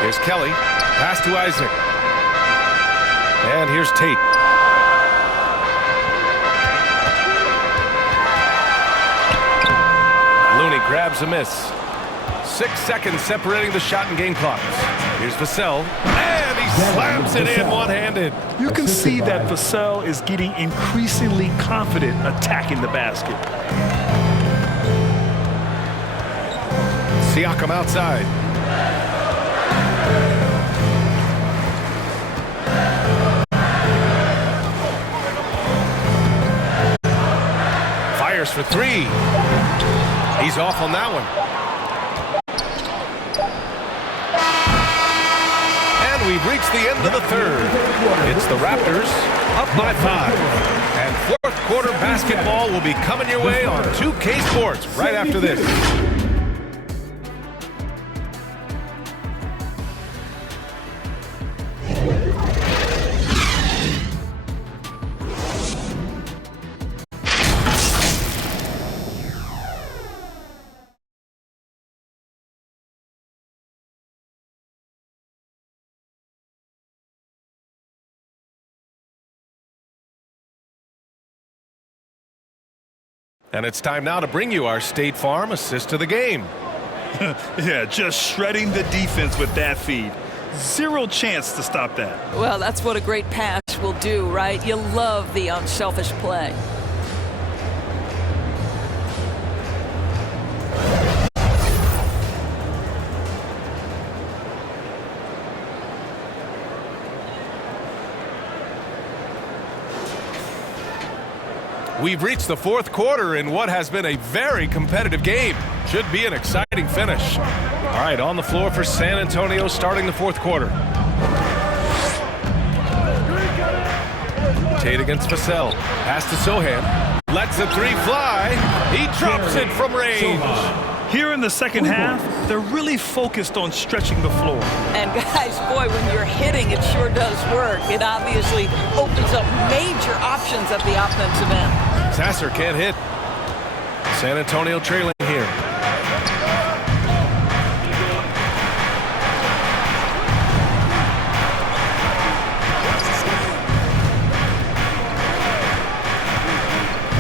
Here's Kelly. Pass to Isaac. And here's Tate. Looney grabs a miss. 6 seconds separating the shot and game clocks. Here's Pascal. And he slams it in one-handed. You can see that Pascal is getting increasingly confident attacking the basket. Siakam outside. Fires for 3. He's off on that one. And we've reached the end of the third. It's the Raptors up by 5. And fourth quarter basketball will be coming your way on 2K Sports right after this. And it's time now to bring you our State Farm assist to the game. Yeah, just shredding the defense with that feed. Zero chance to stop that. Well, that's what a great pass will do, right? You love the unselfish play. We've reached the fourth quarter in what has been a very competitive game. Should be an exciting finish. All right, on the floor for San Antonio starting the fourth quarter. Tate against Pascal. Pass to Sohan. Lets the 3 fly. He drops it from range. Here in the second half, they're really focused on stretching the floor. And guys, boy, when you're hitting, it sure does work. It obviously opens up major options at the offensive end. Sasser can't hit. San Antonio trailing here.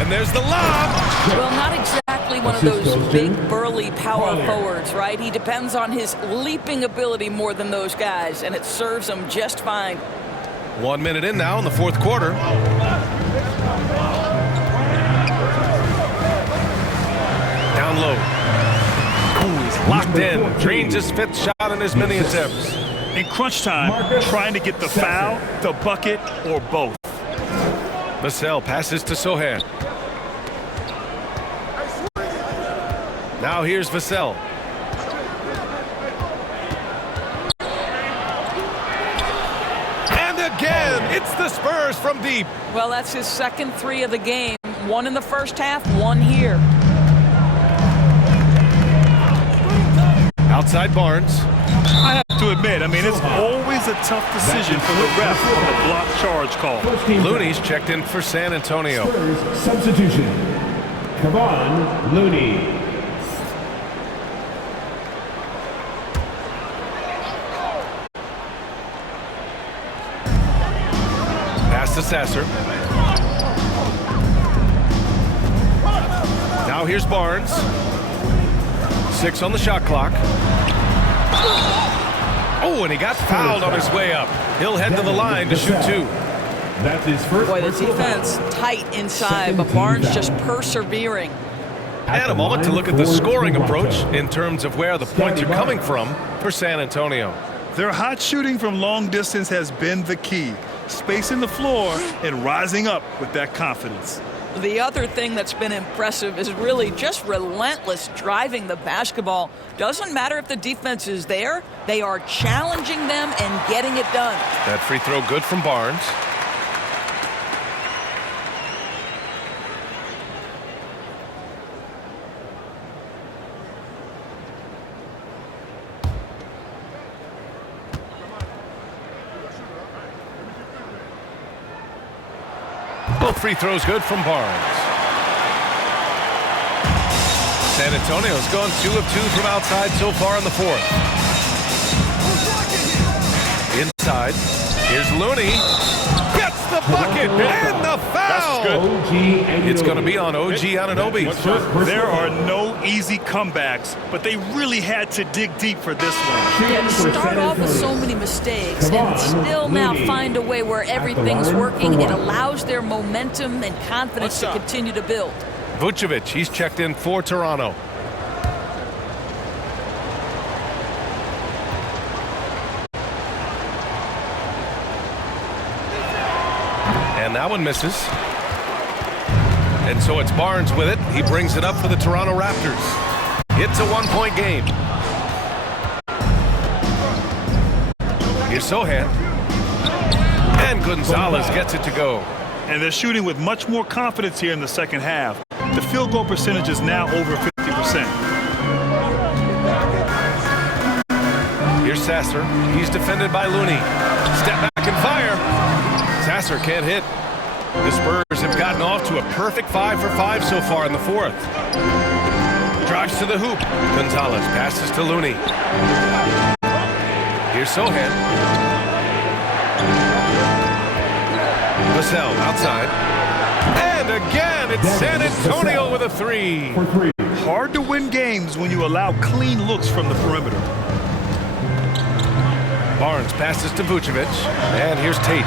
And there's the lob. Well, not exactly one of those big, burly power forwards, right? He depends on his leaping ability more than those guys, and it serves him just fine. 1 minute in now in the fourth quarter. Down low. Ooh, he's locked in. Drains his 5th shot in his many attempts. In crunch time, trying to get the foul, the bucket, or both. Pascal passes to Sohan. Now here's Pascal. And again, it's the Spurs from deep. Well, that's his second 3 of the game. 1 in the first half, 1 here. Outside Barnes. I have to admit, I mean, it's always a tough decision for the ref on the block charge call. Looney's checked in for San Antonio. Spurs substitution. Kevon Looney. Pass to Sasser. Now here's Barnes. 6 on the shot clock. Oh, and he got fouled on his way up. He'll head to the line to shoot 2. That's his first. Boy, the defense tight inside, but Barnes just persevering. And a moment to look at the scoring approach in terms of where the points are coming from for San Antonio. Their hot shooting from long distance has been the key. Spacing the floor and rising up with that confidence. The other thing that's been impressive is really just relentless driving the basketball. Doesn't matter if the defense is there, they are challenging them and getting it done. That free throw good from Barnes. Both free throws good from Barnes. San Antonio's gone 2 of 2 from outside so far in the 4th. Inside, here's Looney. Gets the bucket and the foul. It's going to be on OG Anunoby. There are no easy comebacks, but they really had to dig deep for this one. Yeah, to start off with so many mistakes and still now find a way where everything's working. It allows their momentum and confidence to continue to build. Vucevic, he's checked in for Toronto. And that one misses. And so it's Barnes with it. He brings it up for the Toronto Raptors. It's a 1-point game. Here's Sohan. And Gonzalez gets it to go. And they're shooting with much more confidence here in the second half. The field goal percentage is now over 50%. Here's Sasser. He's defended by Looney. Step back and fire. Sasser can't hit. The Spurs have gotten off to a perfect 5 for 5 so far in the 4th. Drives to the hoop. Gonzalez passes to Looney. Here's Sohan. Pascal outside. And again, it's San Antonio with a 3. Hard to win games when you allow clean looks from the perimeter. Barnes passes to Vucevic. And here's Tate.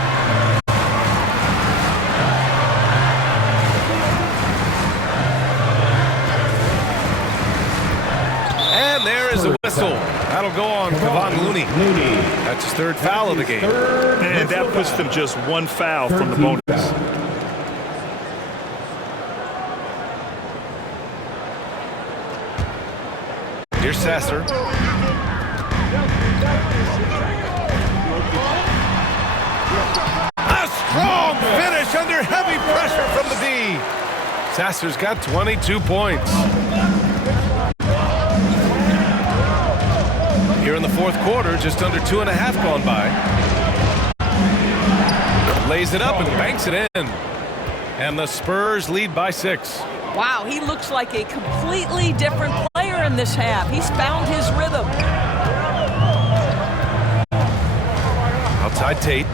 And there is a whistle. That'll go on Kevon Looney. That's his 3rd foul of the game. And that puts them just 1 foul from the bonus. Here's Sasser. A strong finish under heavy pressure from the D. Sasser's got 22 points. Here in the 4th quarter, just under 2.5 gone by. Lays it up and banks it in. And the Spurs lead by 6. Wow, he looks like a completely different player in this half. He's found his rhythm. Outside Tate.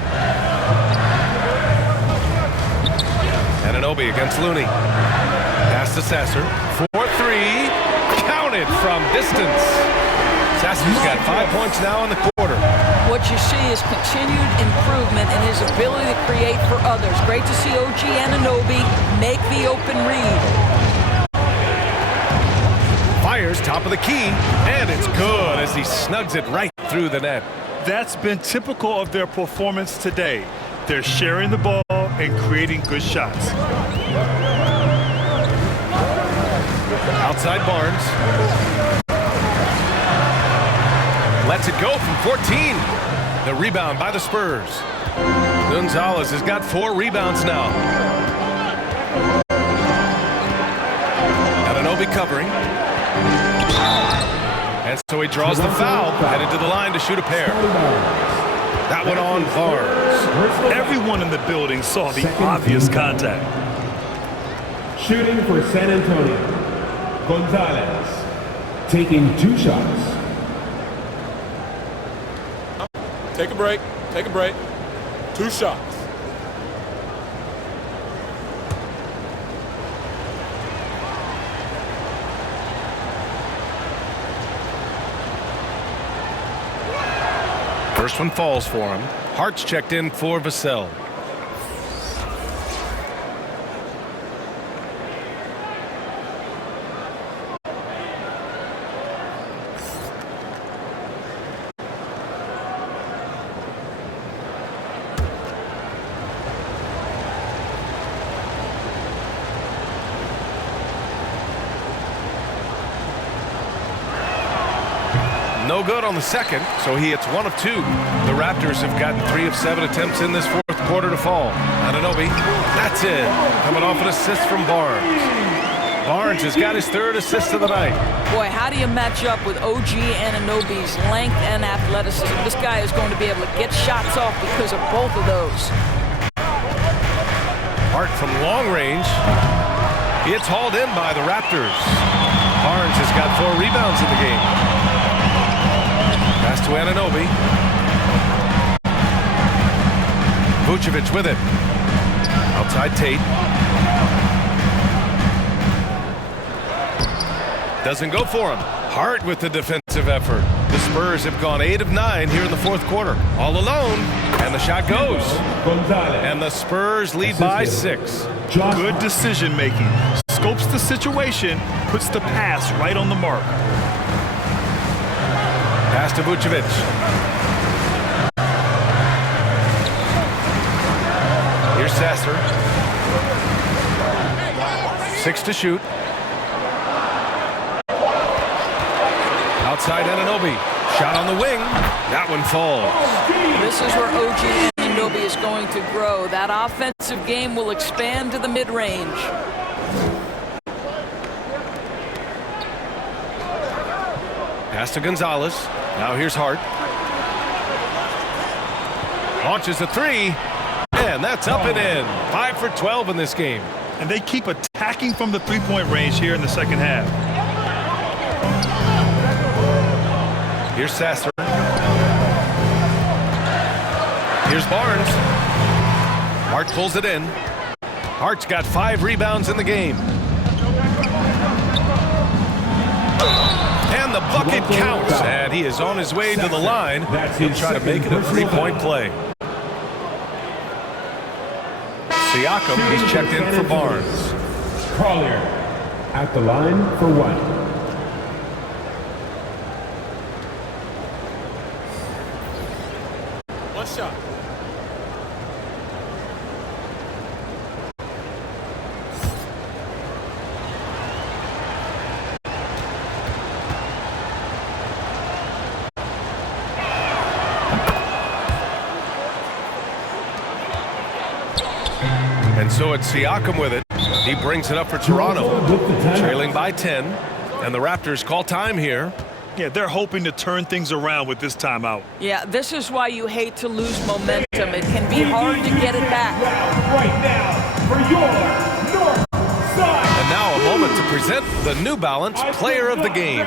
Anunoby against Looney. Pass to Sasser. 4-3. Counted from distance. Sasser's got 5 points now in the quarter. What you see is continued improvement in his ability to create for others. Great to see OG Anunoby make the open read. Fires top of the key, and it's good as he snugs it right through the net. That's been typical of their performance today. They're sharing the ball and creating good shots. Outside Barnes. Lets it go from 14. The rebound by the Spurs. Gonzalez has got 4 rebounds now. Anunoby covering. And so he draws the foul, headed to the line to shoot a pair. That one on Barnes. Everyone in the building saw the obvious contact. Shooting for San Antonio. Gonzalez taking 2 shots. Take a break. Take a break. 2 shots. First one falls for him. Hart's checked in for Vassell. No good on the second, so he hits 1 of 2. The Raptors have gotten 3 of 7 attempts in this fourth quarter to fall. Anunoby, that's it. Coming off an assist from Barnes. Barnes has got his 3rd assist of the night. Boy, how do you match up with OG Anunoby's length and athleticism? This guy is going to be able to get shots off because of both of those. Hart from long range. It's hauled in by the Raptors. Barnes has got 4 rebounds in the game. Pass to Anunoby. Vucevic with it. Outside Tate. Doesn't go for him. Hart with the defensive effort. The Spurs have gone 8 of 9 here in the fourth quarter. All alone. And the shot goes. And the Spurs lead by 6. Good decision making. Scopes the situation, puts the pass right on the mark. Pass to Vucevic. Here's Sasser. 6 to shoot. Outside Anunoby. Shot on the wing. That one falls. This is where OG Anunoby is going to grow. That offensive game will expand to the mid-range. Pass to Gonzalez. Now here's Hart. Launches a 3. And that's up and in. 5 for 12 in this game. And they keep attacking from the three-point range here in the second half. Here's Sasser. Here's Barnes. Hart pulls it in. Hart's got 5 rebounds in the game. And the bucket counts, and he is on his way to the line. He'll try to make it a 3-point play. Siakam, he's checked in for Barnes. Collier at the line for 1. One shot. And so it's Siakam with it. He brings it up for Toronto, trailing by 10. And the Raptors call time here. Yeah, they're hoping to turn things around with this timeout. Yeah, this is why you hate to lose momentum. It can be hard to get it back. Right now for your North Side. And now a moment to present the New Balance Player of the Game.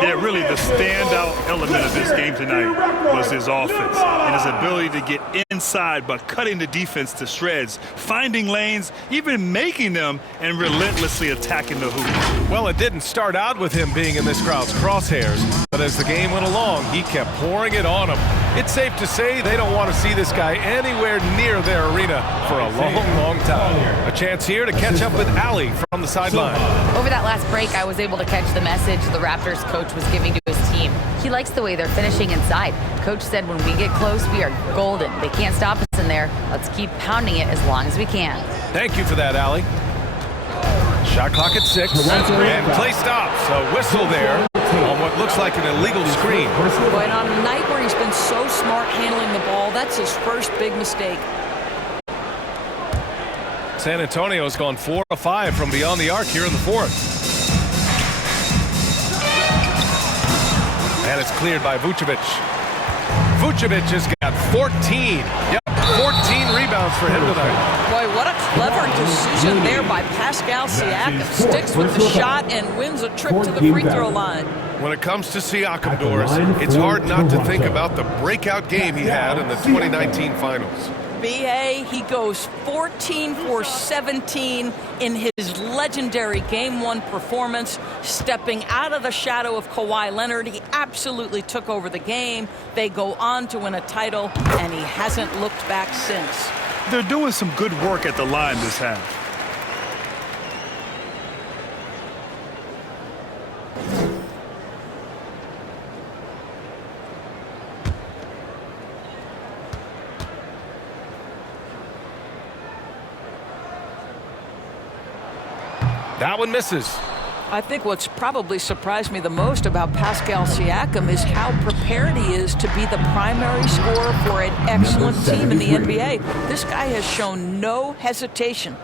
Yeah, really the standout element of this game tonight was his offense and his ability to get inside by cutting the defense to shreds, finding lanes, even making them, and relentlessly attacking the hoop. Well, it didn't start out with him being in this crowd's crosshairs, but as the game went along, he kept pouring it on them. It's safe to say they don't want to see this guy anywhere near their arena for a long, long time. A chance here to catch up with Allie from the sideline. Over that last break, I was able to catch the message the Raptors coach was giving to his team. He likes the way they're finishing inside. Coach said when we get close, we are golden. They can't stop us in there. Let's keep pounding it as long as we can. Thank you for that, Allie. Shot clock at 6, and play stops. A whistle there on what looks like an illegal screen. Boy, and on a night where he's been so smart handling the ball, that's his first big mistake. San Antonio's gone 4 of 5 from beyond the arc here in the fourth. And it's cleared by Vucevic. Vucevic has got 14. Yep, 14 rebounds for him tonight. Boy, what a clever decision there by Pascal Siakam. Sticks with the shot and wins a trip to the free throw line. When it comes to Siakam, Doris, it's hard not to think about the breakout game he had in the 2019 finals. B.A. He goes 14 for 17 in his legendary Game 1 performance, stepping out of the shadow of Kawhi Leonard. He absolutely took over the game. They go on to win a title, and he hasn't looked back since. They're doing some good work at the line this half. That one misses. I think what's probably surprised me the most about Pascal Siakam is how prepared he is to be the primary scorer for an excellent team in the NBA. This guy has shown no hesitation.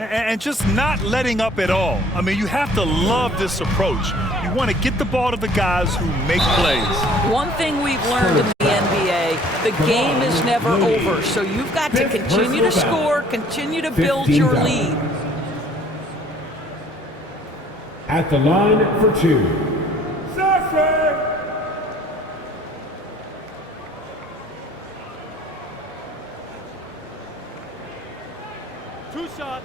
And just not letting up at all. I mean, you have to love this approach. You want to get the ball to the guys who make plays. One thing we've learned in the NBA, the game is never over. So you've got to continue to score, continue to build your lead. At the line for two, Sasser! Two shot.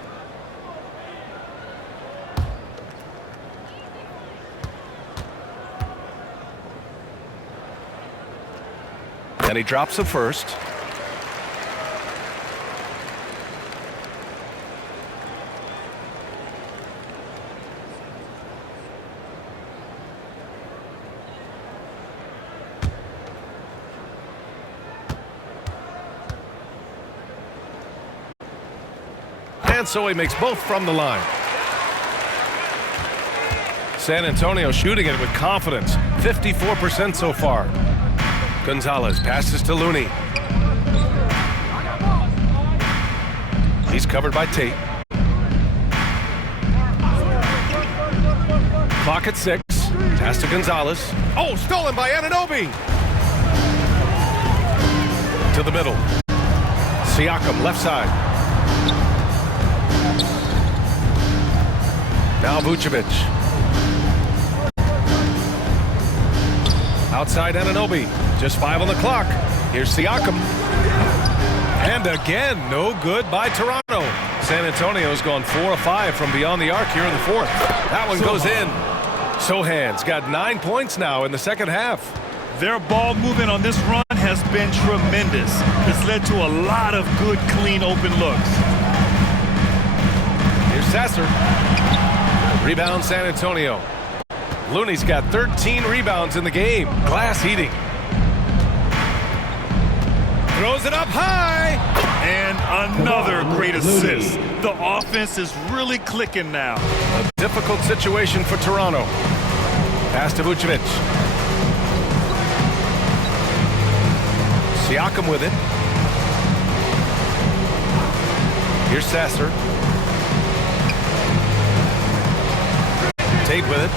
And he drops the first. And so he makes both from the line. San Antonio shooting it with confidence. 54% so far. Gonzalez passes to Looney. He's covered by Tate. Clock at 6. Pass to Gonzalez. Oh, stolen by Anunoby. To the middle. Siakam, left side. Now Vucevic. Outside Anunoby. Just 5 on the clock. Here's Siakam. And again, no good by Toronto. San Antonio's gone 4 of 5 from beyond the arc here in the fourth. That one goes in. Sohan's got 9 points now in the second half. Their ball movement on this run has been tremendous. It's led to a lot of good, clean, open looks. Here's Sasser. Rebound San Antonio. Looney's got 13 rebounds in the game. Glass heating. Throws it up high. And another great assist. The offense is really clicking now. A difficult situation for Toronto. Pass to Vucevic. Siakam with it. Here's Sasser. Tate with it.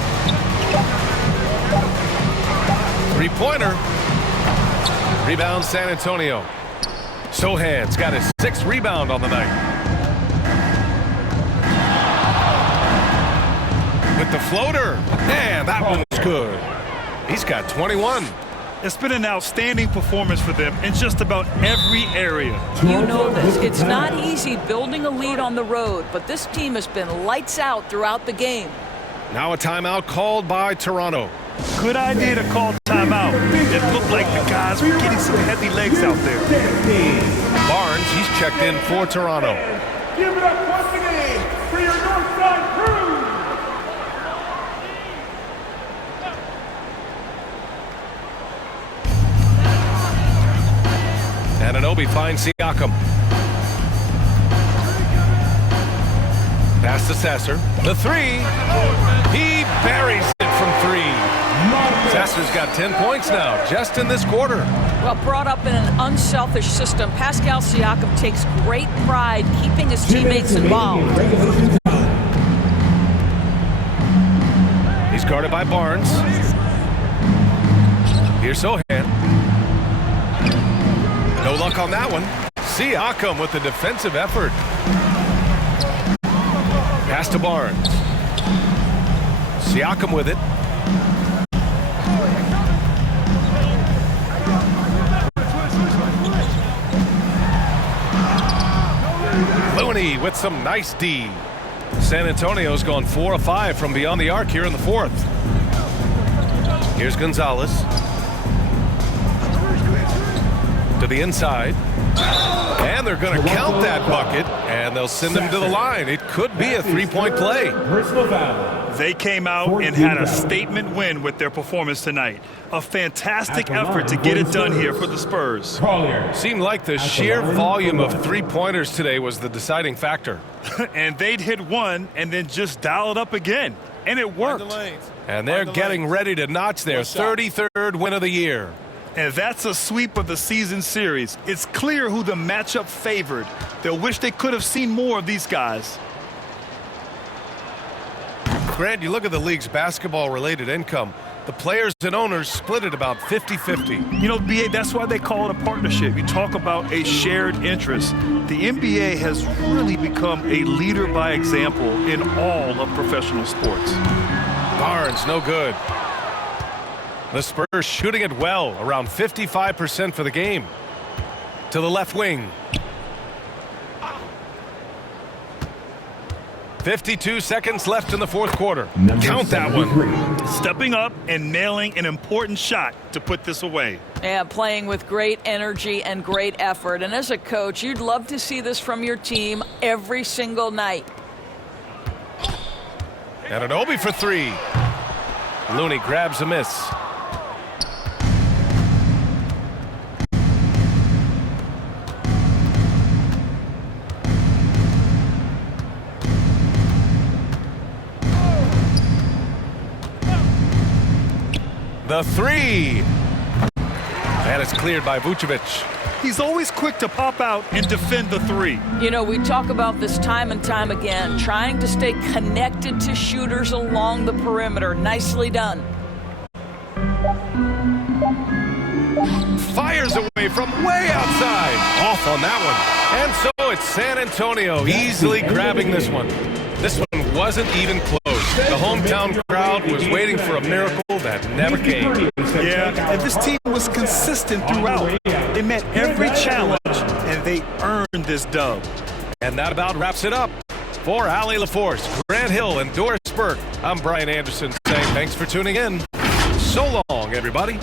Three-pointer. Rebound San Antonio. Sohan's got his 6th rebound on the night. With the floater. Man, that one's good. He's got 21. It's been an outstanding performance for them in just about every area. You know this. It's not easy building a lead on the road, but this team has been lights out throughout the game. Now a timeout called by Toronto. Good idea to call timeout. It looked like the guys were getting some heavy legs out there. Barnes, he's checked in for Toronto. Give it up once again for your Northside crew! Anunoby finds Siakam. Pass to Sasser. The 3. He buries it from 3. Sasser's got 10 points now, just in this quarter. Well, brought up in an unselfish system, Pascal Siakam takes great pride keeping his teammates involved. He's guarded by Barnes. Here's Sohan. No luck on that one. Siakam with the defensive effort. Pass to Barnes. Siakam with it. Kenny with some nice D. San Antonio's gone 4 of 5 from beyond the arc here in the fourth. Here's Gonzalez. To the inside. And they're going to count that bucket, and they'll send him to the line. It could be a three-point play. They came out and had a statement win with their performance tonight. A fantastic effort to get it done here for the Spurs. Seemed like the sheer volume of three-pointers today was the deciding factor. And they'd hit one and then just dial it up again. And it worked. And they're getting ready to notch their 33rd win of the year. And that's a sweep of the season series. It's clear who the matchup favored. They'll wish they could have seen more of these guys. Grant, you look at the league's basketball-related income. The players and owners split it about 50-50. You know, BA, that's why they call it a partnership. You talk about a shared interest. The NBA has really become a leader by example in all of professional sports. Barnes, no good. The Spurs shooting it well, around 55% for the game. To the left wing. 52 seconds left in the fourth quarter. Count that one. Stepping up and nailing an important shot to put this away. Yeah, playing with great energy and great effort. And as a coach, you'd love to see this from your team every single night. And an Obi for three. Looney grabs a miss. The three. And it's cleared by Vucevic. He's always quick to pop out and defend the three. You know, we talk about this time and time again, trying to stay connected to shooters along the perimeter. Nicely done. Fires away from way outside. Off on that one. And so it's San Antonio easily grabbing this one. This one wasn't even close. The hometown crowd was waiting for a miracle that never came. Yeah, and this team was consistent throughout. They met every challenge, and they earned this dub. And that about wraps it up. For Allie LaForce, Grant Hill, and Doris Burke, I'm Brian Anderson saying thanks for tuning in. So long, everybody.